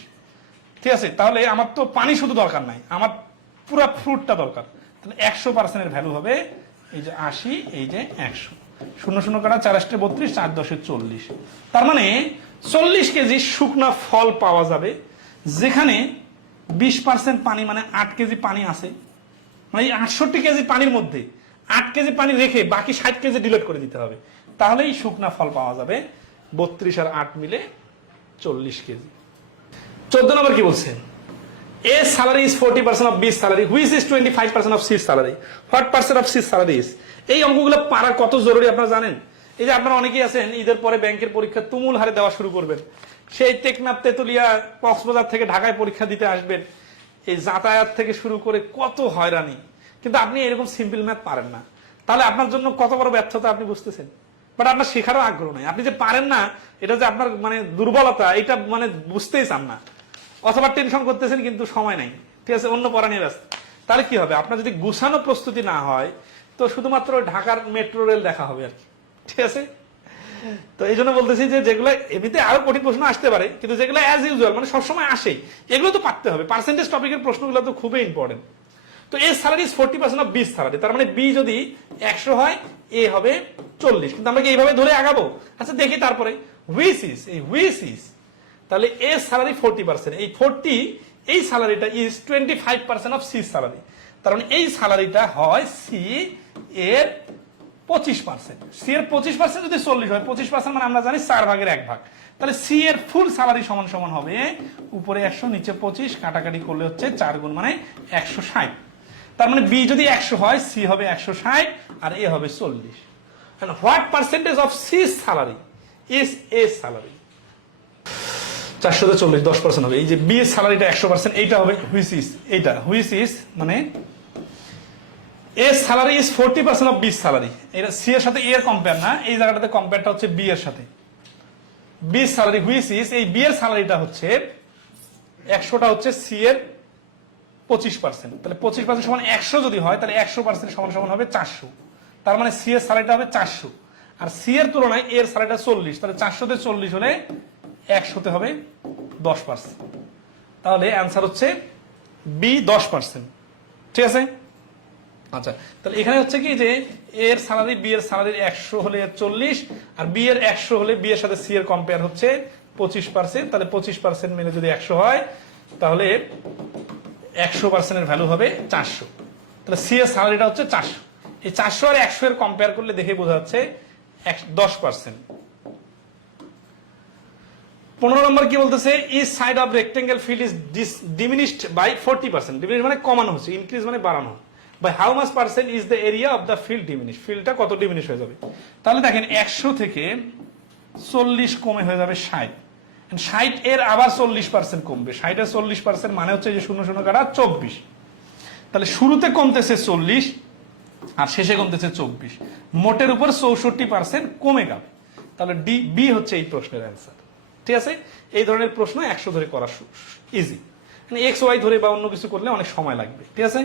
ঠিক আছে, তাহলে আমার তো পানি শুধু দরকার নাই, আমার পুরো ফ্রুটটা দরকার। তাহলে 100%-এর ভ্যালু হবে এই যে 80, এই যে 100, 0 কাটা 4 × 32, 4 × 10 = 40। তার মানে 40 কেজি শুকনা ফল পাওয়া যাবে যেখানে 20% পানি, মানে 8 কেজি পানি আছে। মানে এই 68 কেজি পানির মধ্যে 8 কেজি পানি রেখে বাকি 60 কেজি ডিলিট করে দিতে হবে, তাহলেই শুকনা ফল পাওয়া যাবে। 32 আর 8 মিলে 40 কেজি। 14 নম্বর কি বলছে? A salary is 40% of B salary, which is 25% of C salary. What percent of C salary is? এই অঙ্কগুলো পারা কত জরুরি আপনারা জানেন? এই যে আপনারা অনেকেই আছেন ঈদের পরে ব্যাংকের পরীক্ষা তুমুল হারে দেওয়া শুরু করবেন, সেই টেকনাফ, তেতুলিয়া, কক্সবাজার থেকে ঢাকায় পরীক্ষা দিতে আসবেন, এই যাতায়াত থেকে শুরু করে কত হয়রানি, কিন্তু আপনি এরকম সিম্পল ম্যাথ পারেন না। তাহলে আপনার জন্য কত বড় ব্যর্থতা আপনি বুঝতেছেন? বাট আপনার শেখারও আগ্রহ নাই, আপনি যে পারেন না এটা যে আপনার মানে দুর্বলতা, এটা মানে বুঝতেই চান না, অথবা টেনশন করতেছেন কিন্তু সময় নাই, ঠিক আছে, অন্য পড়া নিয়ে ব্যস্ত। তাহলে কি হবে? আপনার যদি গুছানো প্রস্তুতি না হয় তো শুধুমাত্র ঢাকার মেট্রো রেল দেখা হবে আর কি, ঠিক আছে। তো এই জন্য বলতেছি যে যেগুলো এমনিতে আরো কঠিন প্রশ্ন আসতে পারে, কিন্তু যেগুলো অ্যাজ ইউজুয়াল মানে সবসময় আসে, এগুলো তো পারতে হবে। পার্সেন্টেজ টপিকের প্রশ্নগুলো তো খুবই ইম্পর্টেন্ট। তো A salary is 40% of B salary, তার মানে বি যদি 100 হয়, এ হবে 40। কিন্তু আমরা কি এইভাবে ধরে আগাবো? আচ্ছা দেখি তারপরে হুইচ ইজ, এই হুইচ ইজ, তাহলে এ স্যালারি 40%, এই 40 এই স্যালারিটা ইজ 25% অফ সি স্যালারি, তার মানে এই স্যালারিটা হয় সি এর 25%। সি এর 25% যদি 40 হয়, 25% মানে আমরা জানি 4 ভাগের 1 ভাগ, তাহলে সি এর ফুল স্যালারি সমান সমান হবে উপরে 100 নিচে 25, কাটাকাটি করলে হচ্ছে 4 গুণ মানে 160। তার মানে বি যদি 100 হয়, সি হবে 160 আর এ হবে 40। and what percentage of C salary is A salary? 440 10% হবে। এই যে বি এর স্যালারিটা 100%, এইটা হবে হুইচ ইজ, এইটা হুইচ ইজ মানে A salary is 40% of B salary. এটা সি এর সাথে এ এর কম্পেয়ার না, এই জায়গাটাতে কম্পেয়ারটা হচ্ছে বি এর সাথে। বি স্যালারি হুইচ ইজ, এই বি এর স্যালারিটা হচ্ছে 100টা হচ্ছে সি এর 25%, তাহলে 25% সমান 100 যদি হয় তাহলে 100% সমান সমান হবে 400। তার মানে সি এর স্যালারিটা হবে 400, আর সি এর তুলনায় এর স্যালারিটা 40, তাহলে 400 তে 40 হলে 100 হবে 10%। তাহলে অ্যান্সার হচ্ছে বি 10%, ঠিক আছে। আচ্ছা তাহলে এখানে হচ্ছে কি যে এর স্যালারি বি এর স্যালারির 100 হলে 40, আর বি এর 100 হলে বি এর সাথে সি এর কম্পেয়ার হচ্ছে 25%, তাহলে 25% মিলে যদি 100 হয় তাহলে 100% এর ভ্যালু হবে 400। তাহলে সি এর স্যালারিটা হচ্ছে 400, এই 400 আর 100 এর কম্পেয়ার করলে দেখে বোঝা যাচ্ছে 10%। 15 নম্বর কি বলতেছে? Each side of rectangle field is diminished by 40%। Diminish মানে কমানো হচ্ছে, ইনক্রিজ মানে বাড়ানো। By how much percent is the area of the field diminish, ফিল্ডটা কত ডিমিনিশ হয়ে যাবে? তাহলে দেখেন 100 থেকে 40 কমে হয়ে যাবে 60, 60 এর আবার 40% কমবে, 60 এর 40% মানে হচ্ছে যে 0 কাটা 24। তাহলে শুরুতে কমতেছে 40 আর শেষে কমতেছে 24, মোটের উপর 64% কমে গেল। তাহলে ডি বি হচ্ছে এই প্রশ্নের অ্যান্সার, ঠিক আছে। এই ধরনের প্রশ্ন 100 ধরে করা ইজি, মানে এক্স ওয়াই ধরে বা অন্য কিছু করলে অনেক সময় লাগবে, ঠিক আছে।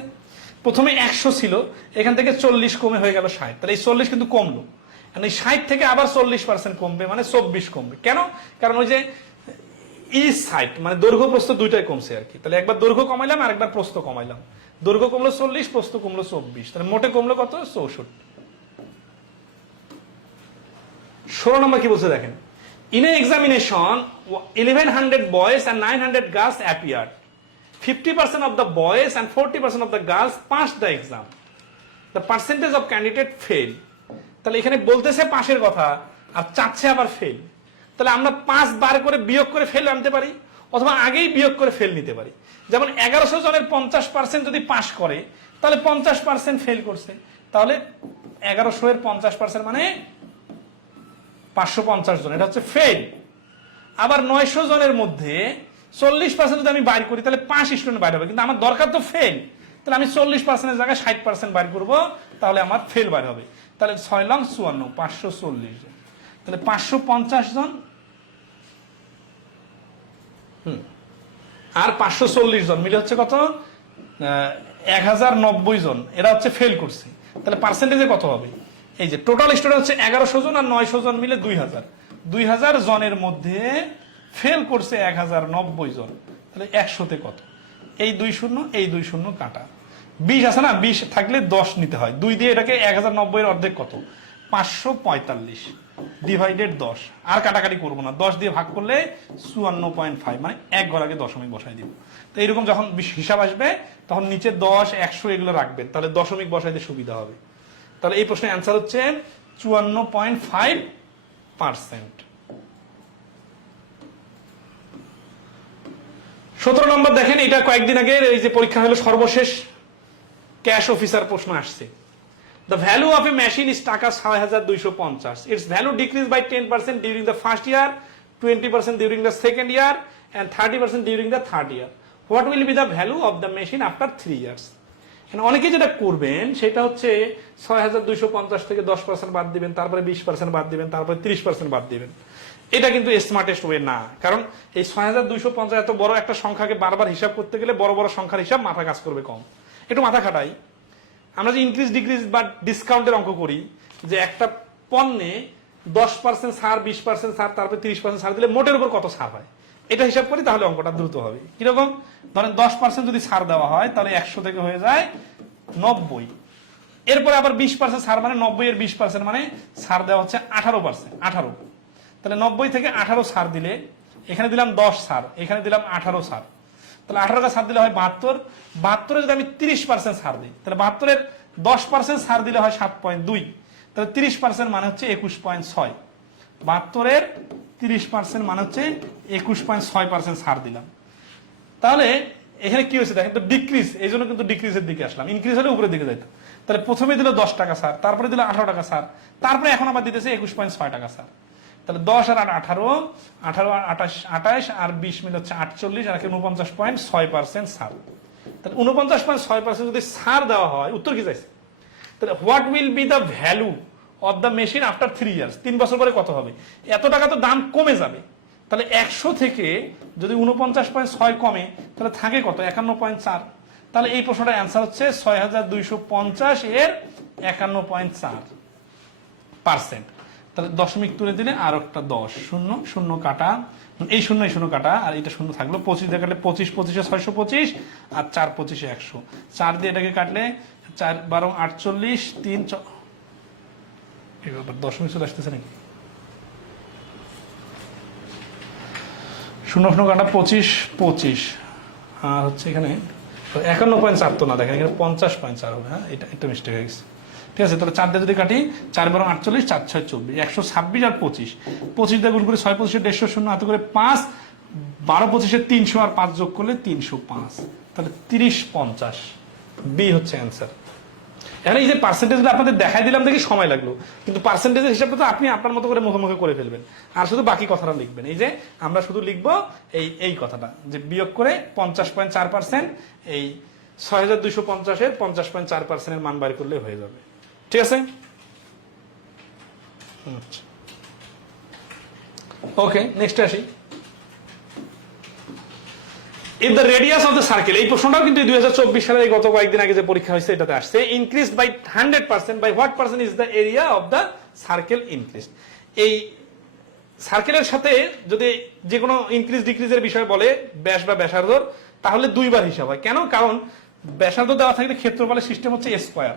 প্রথমে 100 ছিল, এখান থেকে 40 কমে হয়ে গেল 60, তাহলে এই 40 কিন্তু কমলো, এই 60 থেকে আবার 40% কমবে মানে 24 কমবে। কেন? কারণ ওই যে ইজ সাইড মানে দৈর্ঘ্য প্রস্থ দুইটাই কমছে আর কি। তাহলে একবার দৈর্ঘ্য কমাইলাম আর একবার প্রস্থ কমাইলাম, দৈর্ঘ্য কমলো 40, প্রস্থ কমলো 24, তাহলে মোটে কমলো কত? 64। 16 নম্বর কি বলছে দেখেন, in a examination 1100 boys and 900 girls appeared. 50% of the boys and 40% of the girls passed the exam. The percentage of candidate failed. তাহলে এখানে বলতেছে পাশের কথা আর চাচ্ছে আবার ফেল। তাহলে আমরা 5 বার করে বিয়োগ করে ফেল আনতে পারি, অথবা আগেই বিয়োগ করে ফেল নিতে পারি। যেমন 1100 জনের 50% যদি পাস করে তাহলে 50% ফেল করছে, তাহলে 1100 এর 50% মানে 550 জন, এটা হচ্ছে ফেল। আবার 900 জনের মধ্যে 40% যদি আমি বাইর করি তাহলে 5 স্টুডেন্ট বাইর হবে, কিন্তু আমার দরকার তো ফেল, তাহলে আমি 40% জায়গায় 60% বাইর করবো, তাহলে আমার ফেল বাইর হবে। তাহলে 6 লং 54, 540 জন, তাহলে 550 জন আর 540 জন মিলে হচ্ছে কত, 1090 জন, এরা হচ্ছে ফেল করছে। তাহলে পার্সেন্টেজে কত হবে, এই যে টোটাল স্টুডেন্ট হচ্ছে 1100 জন আর 900 জন মিলে 2000 জনের মধ্যে ফেল করছে 1090 জন, তাহলে 100-তে কত, এই 2 শূন্য এই 2 শূন্য কাটা, 20 আছে না, 20 থাকলে 10 নিতে হয়, 2 দিয়ে এটাকে 1090 এর অর্ধেক কত, 545 ডিভাইডেড 10, আর কাটাকাটি করবো না, 10 দিয়ে ভাগ করলে 54.5, মানে 1 ঘর আগে দশমিক বসাই দিব। তো এইরকম যখন হিসাব আসবে তখন নিচে 10, 100 এগুলো রাখবেন, তাহলে দশমিক বসাইতে সুবিধা হবে। তাহলে এই প্রশ্নের অ্যান্সার হচ্ছে 54.5%। 17 নম্বর দেখেন, এটা কয়েকদিন আগে এই যে পরীক্ষা হলো সর্বশেষ ক্যাশ অফিসার প্রশ্ন আসছে। The value of a machine is টাকা 6250. Its value decreased by 10% during the first year, 20% during the second year, and 30% during the third year. What will be the value of the machine after 3 years? অনেকে যেটা করবেন সেটা হচ্ছে 6250 থেকে 10% বাদ দিবেন, তারপরে 20% বাদ দিবেন, তারপরে 30% বাদ দিবেন। এটা কিন্তু স্মার্টেস্ট ওয়ে না, কারণ এই 6250 এত বড় একটা সংখ্যাকে বারবার হিসাব করতে গেলে বড় বড় সংখ্যার হিসাব মাথা কাজ করবে কম। একটু মাথা খাটাই, আমরা যে ইনক্রিজ ডিক্রিজ বা ডিসকাউন্টের অঙ্ক করি, যে একটা পণ্যে 10% ছাড়, 20% ছাড়, তারপরে 30% ছাড় দিলে মোটের উপর কত ছাড় হয়, এটা হিসাব করি, তাহলে অঙ্কটা দ্রুত হবে। কিরকম, ধরেন 10% যদি ছাড় দেওয়া হয় তাহলে 100 থেকে হয়ে যায় 90, এরপরে আবার 20% ছাড় মানে 90 এর 20% মানে ছাড় দেওয়া হচ্ছে 18%, 18, তাহলে 90 থেকে 18 ছাড় দিলে, এখানে দিলাম 10 ছাড়, এখানে দিলাম 18 ছাড়, তাহলে 18 ছাড় দিলে হয় 72, 72 যদি আমি 30% ছাড় দিই তাহলে 72 এর 10% ছাড় দিলে হয় 7.2, তাহলে 30% মানে হচ্ছে 21.6, 72 এর 30% মানে হচ্ছে 21.6% ছাড় দিলাম। তাহলে এখানে কি হয়েছে দেখেন তো, ডিক্রিজ, এই জন্য কিন্তু ডিক্রিজের দিকে আসলাম, ইনক্রিজ হলে উপরের দিকে যাইতো। তাহলে প্রথমে দিল 10 টাকা ছাড়, তারপরে দিল 18 টাকা ছাড়, তারপরে এখন আবার দিতেছে 21.6 টাকা ছাড়। তাহলে 10 আর 18, 18 আর 28 আর 20 মিলে হচ্ছে 48, আর 49.6% ছাড়। তাহলে 49.6% যদি ছাড় দেওয়া হয়, উত্তর কি চাইছে, তাহলে what will be the value of the machine after 3 years, 3 বছর পরে কত হবে, এত টাকা তো দাম কমে যাবে। তাহলে 100 থেকে যদি 49.6 কমে তাহলে থাকে কত, 51.4, তাহলে এই প্রশ্নটার অ্যান্সার হচ্ছে 6250 এর 51.4%। তাহলে দশমিক তুলে দিলে আর একটা 10, শূন্য শূন্য কাটা, এই শূন্য কাটা, আর এটা শূন্য থাকলো, 25 দিয়ে কাটলে 25, 25 625, আর 4 25 100, 4 দিয়ে এটাকে কাটলে 4 12 48, 3 এই ব্যাপার দশমিক চলে আসতেছে নাকি, শূন্য শূন্য কাটা 25 25, আর হচ্ছে এখানে 51.4 তো না, দেখেন এখানে 50.4 হবে, হ্যাঁ এটা একটা মিস্টেক হয়ে গেছে। ঠিক আছে, তাহলে 4 দিয়ে যদি কাটি, 4 12 48, 4 6 24, 126 আর 25, 25 দিয়ে গুণ করে 6 25 150, শূন্য হাতে করে 5, 12 25 300 আর 5 যোগ করলে 305, তাহলে 3050, বি হচ্ছে অ্যান্সার। এখানে এই যে পার্সেন্টেজটা আপনাদের দেখাই দিলাম দেখি সময় লাগলো, কিন্তু পার্সেন্টেজের হিসাবটা তো আপনি আপনার মতো করে মুখে করে ফেলবেন, আর শুধু বাকি কথাটা লিখবেন। এই যে আমরা শুধু লিখবো এই কথাটা, যে বিয়োগ করে 50.4%, এই 6250 এর 50.4% এর মান বাড়ি করলে হয়ে যাবে। ঠিক আছে, ওকে, নেক্সট আসি। If the radius of the circle, এই প্রশ্নটাও কিন্তু 2024 সালের গত কয়েকদিন আগে যে পরীক্ষা হয়েছে এটাতে আসছে, increased by 100%, by what percent is the area of the circle increased. এই সার্কেলের সাথে যদি যে কোনো ইনক্রিজ ডিক্রিজের বিষয় বলে, ব্যাস বা ব্যাসার্ধ, তাহলে 2 বার হিসাব হয়। কেন, কারণ ব্যাসার্ধ দেওয়া থাকলে ক্ষেত্রফলের সিস্টেম হচ্ছে স্কয়ার,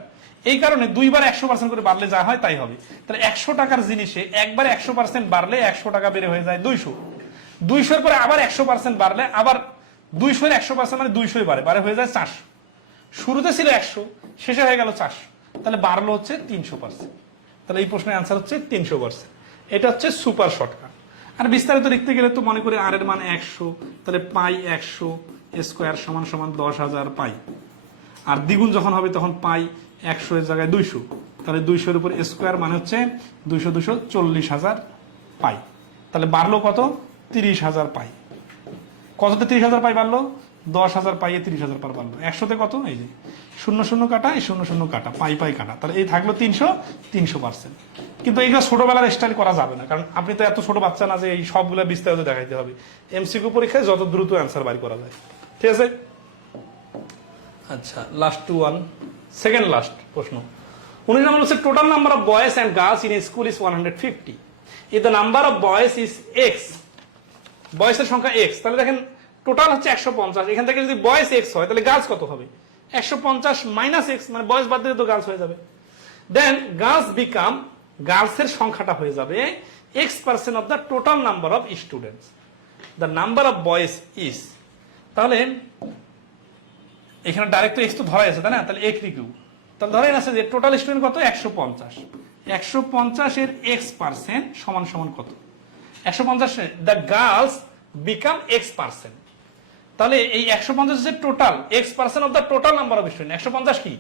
এই কারণে 2 বার 100% করে বাড়লে যা হয় তাই হবে। তাহলে 100 টাকার জিনিসে একবার 100% বাড়লে 100 টাকা বেড়ে হয়ে যায় 200, 200 এর পরে আবার 100% বাড়লে আবার 200 এর 100% মানে 200 বাড়ে হয়ে যায় 400। শুরুতে ছিল 100, শেষে হয়ে গেল 400, তাহলে বাড়লো হচ্ছে 300%। তাহলে এই প্রশ্নের অ্যান্সার হচ্ছে 300%। এটা হচ্ছে সুপার শর্টকাট। আর বিস্তারিত লিখতে গেলে তো মনে করে আর এর মান 100, তাহলে পাই 100 স্কোয়ার সমান সমান 10,000 পাই। আর দ্বিগুণ যখন হবে তখন পাই 100 এর জায়গায় 200, তাহলে 200 এর উপর স্কোয়ার মানে হচ্ছে 200 200 40,000 পাই। তাহলে বাড়লো কত? 30,000 পাই। কততে 30,000 পাই বাড়লো? 10,000 পাইয়ে 30,000 পার বাড়লো। 100তে কত? এই যে 0 কাটা, এই 0 কাটা, পাই কাটা, তাহলে এই থাকলো 300%। কিন্তু এইগুলো ছোটবেলার স্টাইল করা যাবে না, কারণ আপনি তো এত ছোট বাচ্চা না যে এই সবগুলো বিস্তারিত দেখাইতে হবে। এমসিকিউ পরীক্ষায় যত দ্রুত অ্যান্সার বাড়ি করা যায়। ঠিক আছে? আচ্ছা, লাস্ট ওয়ান, সেকেন্ড লাস্ট প্রশ্ন। 19 নম্বর হচ্ছে total number of boys and girls in school is 150 if the number of boys is x. বয়েসের সংখ্যা এক্স, তাহলে দেখেন টোটাল হচ্ছে 150। এখান থেকে যদি বয়েস এক্স হয় তাহলে গার্লস কত হবে? 150 মাইনাস এক্স, মানে বয়েস বাদ দিলে তো গার্লস হয়ে যাবে। দেন গার্লস বিকাম, গার্লসের সংখ্যাটা হয়ে যাবে X% of the total number of students. The number of boys is, তাহলে এখানে ডাইরেক্ট এক্স তো ধরাই আছে তাই না, তাহলে এক কিউ, তাহলে ধরেন আছে যে টোটাল স্টুডেন্ট কত? 150। 150 এর X% সমান সমান কত? 150 দ্য গার্লস বিকাম X%। তাহলে এই 150 হচ্ছে total X% of the total number of student. 150 কি?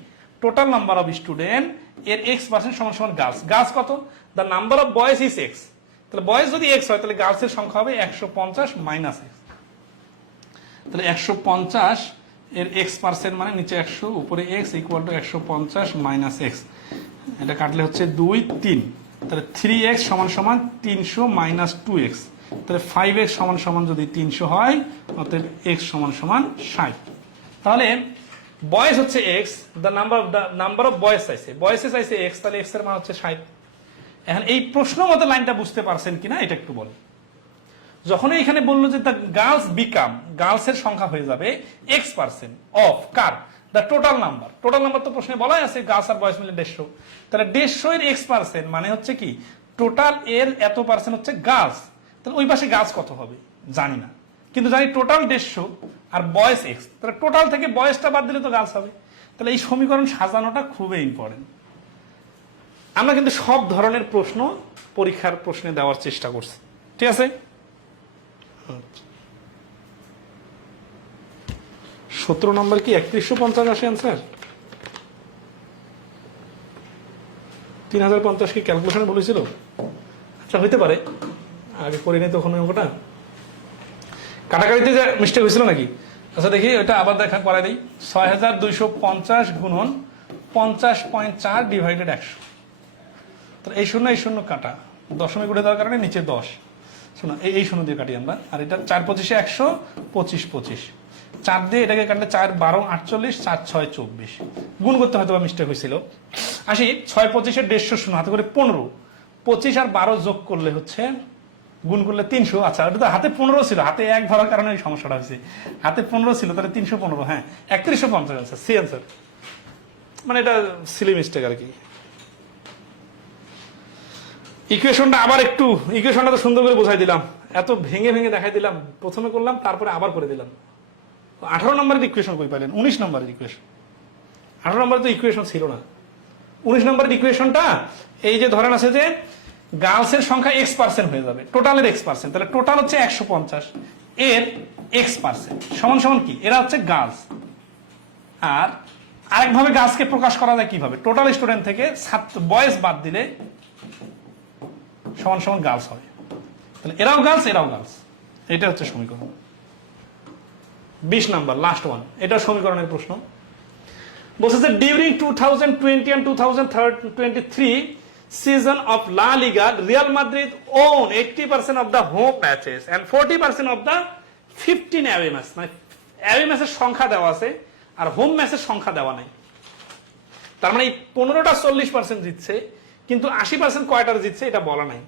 টোটাল নাম্বার অফ স্টুডেন্ট, এর X% সমান সমান গার্লস। গার্লস কত? The number of boys is x. তাহলে বয়েজ যদি এক্স হয় তাহলে গার্লসের সংখ্যা হবে 150 মাইনাস এক্স। তাহলে 150 এর X% মানে নিচে 100 উপরে x equal to 150 minus x. এটা কাটলে হচ্ছে 2 3, তাহলে 3x সমান সমান 300 মাইনাস 2x, তাহলে 5x সমান সমান যদি 300 হয় অতএব x সমান সমান 60। তাহলে বয়েস হচ্ছে x, দ্য নাম্বার অফ বয়েস চাইছে, বয়েসে চাইছে x, তাহলে x এর মান হচ্ছে 60। এখন এই প্রশ্ন মতো লাইনটা বুঝতে পারছেন কিনা এটা একটু বলেন। যখন এখানে বললো যে দ্য গার্লস বিকাম, গার্লসের সংখ্যা হয়ে যাবে X% of car? The total number. Total number তো প্রশ্নে বলাই আছে গার্লস আর বয়েস মিলে 150, তাহলে 150 এর X% মানে হচ্ছে কি টোটাল এর এত পার্সেন্ট হচ্ছে গার্লস। তাহলে ওই পাশে গার্লস কত হবে জানি না, কিন্তু জানি টোটাল 150 আর বয়েস এক্স, তাহলে টোটাল থেকে বয়েসটা বাদ দিলে তো গার্লস হবে। তাহলে এই সমীকরণ সাজানোটা খুবই ইম্পর্টেন্ট। আমরা কিন্তু সব ধরনের প্রশ্ন পরীক্ষার প্রশ্নে দেওয়ার চেষ্টা করছি। ঠিক আছে? 17 নম্বর কি 3150 আসে অ্যান্সার? 3050 কি ক্যালকুলেশনে বলেছিল? আচ্ছা হইতে পারে, আগে করে নি তখন অঙ্কটা কাটাকাটিতে যে মিস্টেক হয়েছিল নাকি। আচ্ছা দেখি ওটা আবার দেখা করাই দিই। 6250 গুণন 50.4 ডিভাইডেড 100, তাহলে এই শূন্য কাটা, দশমিক উঠে দেওয়ার কারণে নিচে 10 শোনো, এই শূন্য দিয়ে কাটি আমরা। আর এটা 4 25 100, 25 25, 4 দিয়ে এটাকে কাটলে 4 12 48, 4 6 24, গুণ করতে হয়তো মিস্টেক হয়েছিল। আসি 6 25 150 শূন্য হাতে করে 15, 25 আর 12 যোগ করলে হচ্ছে গুণ করলে 300। আচ্ছা এটা তো হাতে 15 ছিল, হাতে 1 ধরার কারণে এই সমস্যাটা হয়েছে। হাতে 15 ছিল, তাহলে 315, হ্যাঁ 3150 আনসার, সি আনসার। মানে এটা সিলি মিস্টেক আর কি। ইকুয়েশনটা আবার একটু, ইকুয়েশনটা তো সুন্দর করে বোঝাই দিলাম, এত ভেঙে ভেঙে দেখাই দিলাম, প্রথমে করলাম তারপরে আবার করে দিলাম। 18 নম্বরের ইকুয়েশন কই পাইলেন? 19 নম্বরের ইকুয়েশন। 18 নম্বরে তো ইকুয়েশন ছিল না। 19 নম্বরের ইকুয়েশনটা এই যে ধরেন আছে যে গার্লসের সংখ্যা X% হয়ে যাবে, টোটালের X%, তাহলে টোটাল হচ্ছে 150, এর X% সমান সমান কি? এরা হচ্ছে গার্লস। আর আরেকভাবে গার্লসকে প্রকাশ করা যায় কিভাবে? টোটাল স্টুডেন্ট থেকে বয়েজ বাদ দিলে সমান সমান গার্লস হবে, তাহলে এরাও গার্লস এরাও গার্লস। এটা হচ্ছে সমীকরণ। 20 নাম্বার লাস্ট ওয়ান, এটা সমীকরণের প্রশ্ন। বলছে যে during 2020 and 2023 season of La Liga, Real Madrid own 80% of the home matches and 40% of the 15 away matches। মানে away ম্যাচের সংখ্যা দেওয়া আছে আর হোম ম্যাচের সংখ্যা দেওয়া নাই। তার মানে এই 15টা 40% জিতছে, কিন্তু 80% কয়টার জিতছে এটা বলা নাই।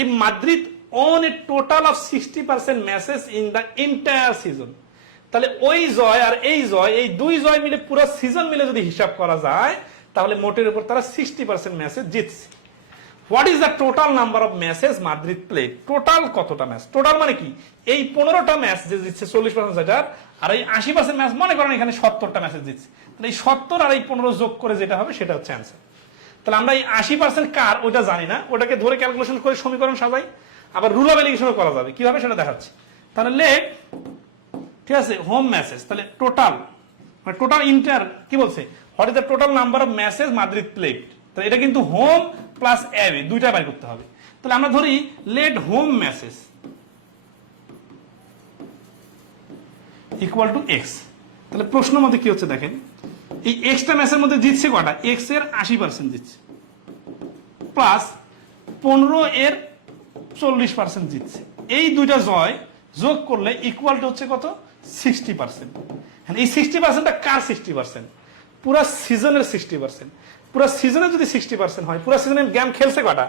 If Madrid own a total of 60% matches in the entire season, তাহলে ওই জয় আর এই জয়, এই দুই জয় মিলে পুরো সিজন মিলে যদি হিসাব করা যায় তাহলে মোটের উপর তারা 60% ম্যাচে জিতছে। What is the total number of matches Madrid play? Total কতটা ম্যাচ? টোটাল মানে কি এই 15টা ম্যাচ যে জিতছে 40% যেটার, আর এই 80% ম্যাচ মনে করেন এখানে 70টা ম্যাচে জিতছে, তাহলে এই 70 আর এই 15 যোগ করে যেটা হবে সেটা হচ্ছে অ্যান্সার। তাহলে আমরা এই 80% কার ওটা জানি না, ওটাকে ধরে ক্যালকুলেশন করে সমীকরণ সাজাই, আবার রুল অফ এলিগেশনও করা যাবে, কিভাবে সেটা দেখাচ্ছি। তাহলে লেট, ঠিক আছে, হোম মেসেজ, তাহলে টোটাল মানে টোটাল ইন্টার কি বলছে, what is the total number of message Madrid plate, তাহলে এটা কিন্তু হোম প্লাস অ্যাওয়ে দুইটা বাই করতে হবে। তাহলে আমরা ধরি let home message equal to x. তাহলে প্রশ্ন মতে কি হচ্ছে দেখেন, এই এক্সটা ম্যাচের মধ্যে জিতছে কটা, এক্স এর 80% জিতছে, প্লাস 15 এর 40% জিতছে। এই দুইটা জয় যোগ করলে ইকুয়াল টু হচ্ছে কত, 60%। এই 60%টা কার 60%, পুরা সিজনের 60%। পুরা সিজনে যদি 60% হয়, পুরা সিজনে গেম খেলছে কটা,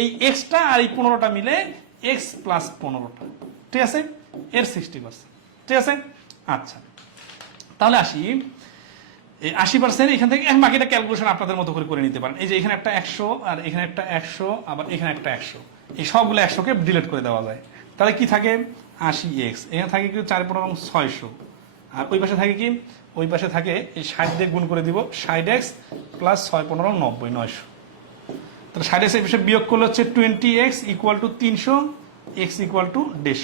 এই এক্সটা আর এই 15টা মিলে এক্স প্লাস 15টা, ঠিক আছে, এর 60%, ঠিক আছে। আচ্ছা, তাহলে আসি এই 80% এখান থেকে বাকিটা ক্যালকুলেশন আপনাদের মতো করে নিতে পারেন। এই যে এখানে একটা 100 আর এখানে একটা 100 আবার এখানে একটা 100, এই সবগুলো 100কে ডিলিট করে দেওয়া যায়। তাহলে কি থাকে 80x, এখানে থাকে কি 4 15 600, আর ওই পাশে থাকে কি, ওই পাশে থাকে এই 60 দিয়ে গুণ করে দিব, 60x প্লাস 6 15 90 900। তাহলে 60x এই পাশে বিয়োগ করলে হচ্ছে 20x equal to 300, x equal to 150,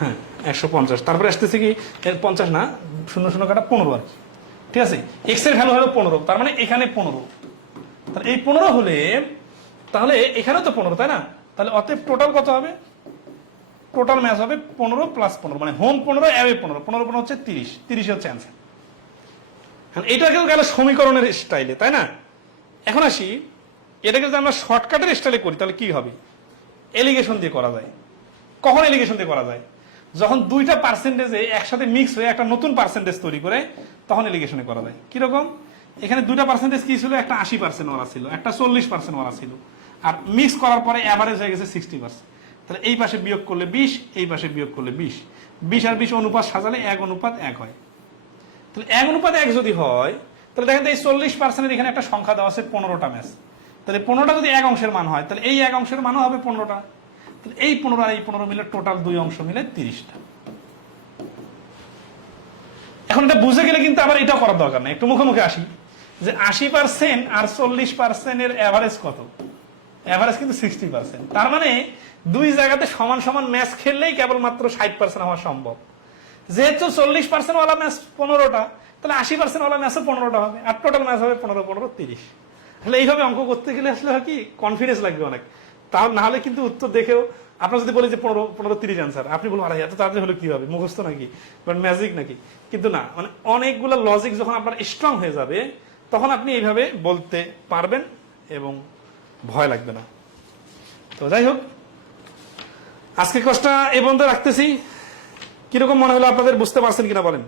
হ্যাঁ 150। তারপরে আসতেছে কি 50 না, 0 0 কাটা 15 আর কি, ঠিক আছে। এক্স এর ভ্যালু হলো 15, তার মানে এখানে 15, তাহলে এই 15 হলে তাহলে এখানেও তো 15, তাই না। তাহলে অতএব টোটাল কত হবে, টোটাল ম্যাচ হবে 15 প্লাস 15, মানে হোম 15 অ্যাওয়ে 15, 15 15 হচ্ছে 30, 30 হচ্ছে অ্যান্সার। এটা কেউ গেল সমীকরণের স্টাইলে, তাই না। এখন আসি এটাকে যদি আমরা শর্টকাটের স্টাইলে করি তাহলে কি হবে, এলিগেশন দিয়ে করা যায়। কখন এলিগেশন দিয়ে করা যায়, যখন দুইটা পার্সেন্টেজে একসাথে মিক্স হয়ে একটা নতুন পার্সেন্টেজ তৈরি করে, তখন এলিগেশনে করা যায়। কিরকম, এখানে দুইটা পার্সেন্টেজ কি ছিল, একটা 80% ওরা ছিল, একটা 40% ওরা ছিল, আর মিক্স করার পরে অ্যাভারেজ হয়ে গেছে 60%। তাহলে এই পাশে বিয়োগ করলে 20, এই পাশে বিয়োগ করলে 20, 20 আর 20 অনুপাত সাজালে 1:1 হয়। তাহলে 1:1 যদি হয়, তাহলে দেখেন এই 40% এখানে একটা সংখ্যা দেওয়া আছে 15টা ম্যাচ, তাহলে 15টা যদি এক অংশের মান হয়, তাহলে এই এক অংশের মানও হবে 15টা। তাহলে এই 15 আর এই 15 মিলে টোটাল দুই অংশ মিলে 30টা। এখন এটা বুঝে গেলে কিন্তু আবার এটা করার দরকার নেই, একটু মুখোমুখি আসি যে 80% আর 40% এর অ্যাভারেজ কত, অ্যাভারেজ কিন্তু 60%। তার মানে দুই জায়গাতে সমান সমান ম্যাচ খেললেই কেবলমাত্র 60% হওয়া সম্ভব। যেহেতু 40% ওয়ালা ম্যাচ 15টা, তাহলে 80% ওয়ালা ম্যাচও 15টা হবে, আর টোটাল ম্যাচ হবে 15 15 30। তাহলে এইভাবে অঙ্ক করতে গেলে আসলে হয় কি কনফিডেন্স লাগবে অনেক, তা না হলে কিন্তু উত্তর দেখেও আপনার যদি বলি যে 15 15 30 অ্যান্সার, আপনি বলবেন আরে এত তাড়াতাড়ি হলে কি হবে, মুখস্থ নাকি, বাট ম্যাজিক নাকি। কিন্তু না, মানে অনেকগুলো লজিক যখন আপনার স্ট্রং হয়ে যাবে, তখন আপনি এইভাবে বলতে পারবেন এবং ভয় লাগবে না। তো যাই হোক, আজকে ক্লাসটা এই পর্যন্ত রাখতেছি। কিরকম মনে হলো আপনাদের, বুঝতে পারছেন কিনা বলেন।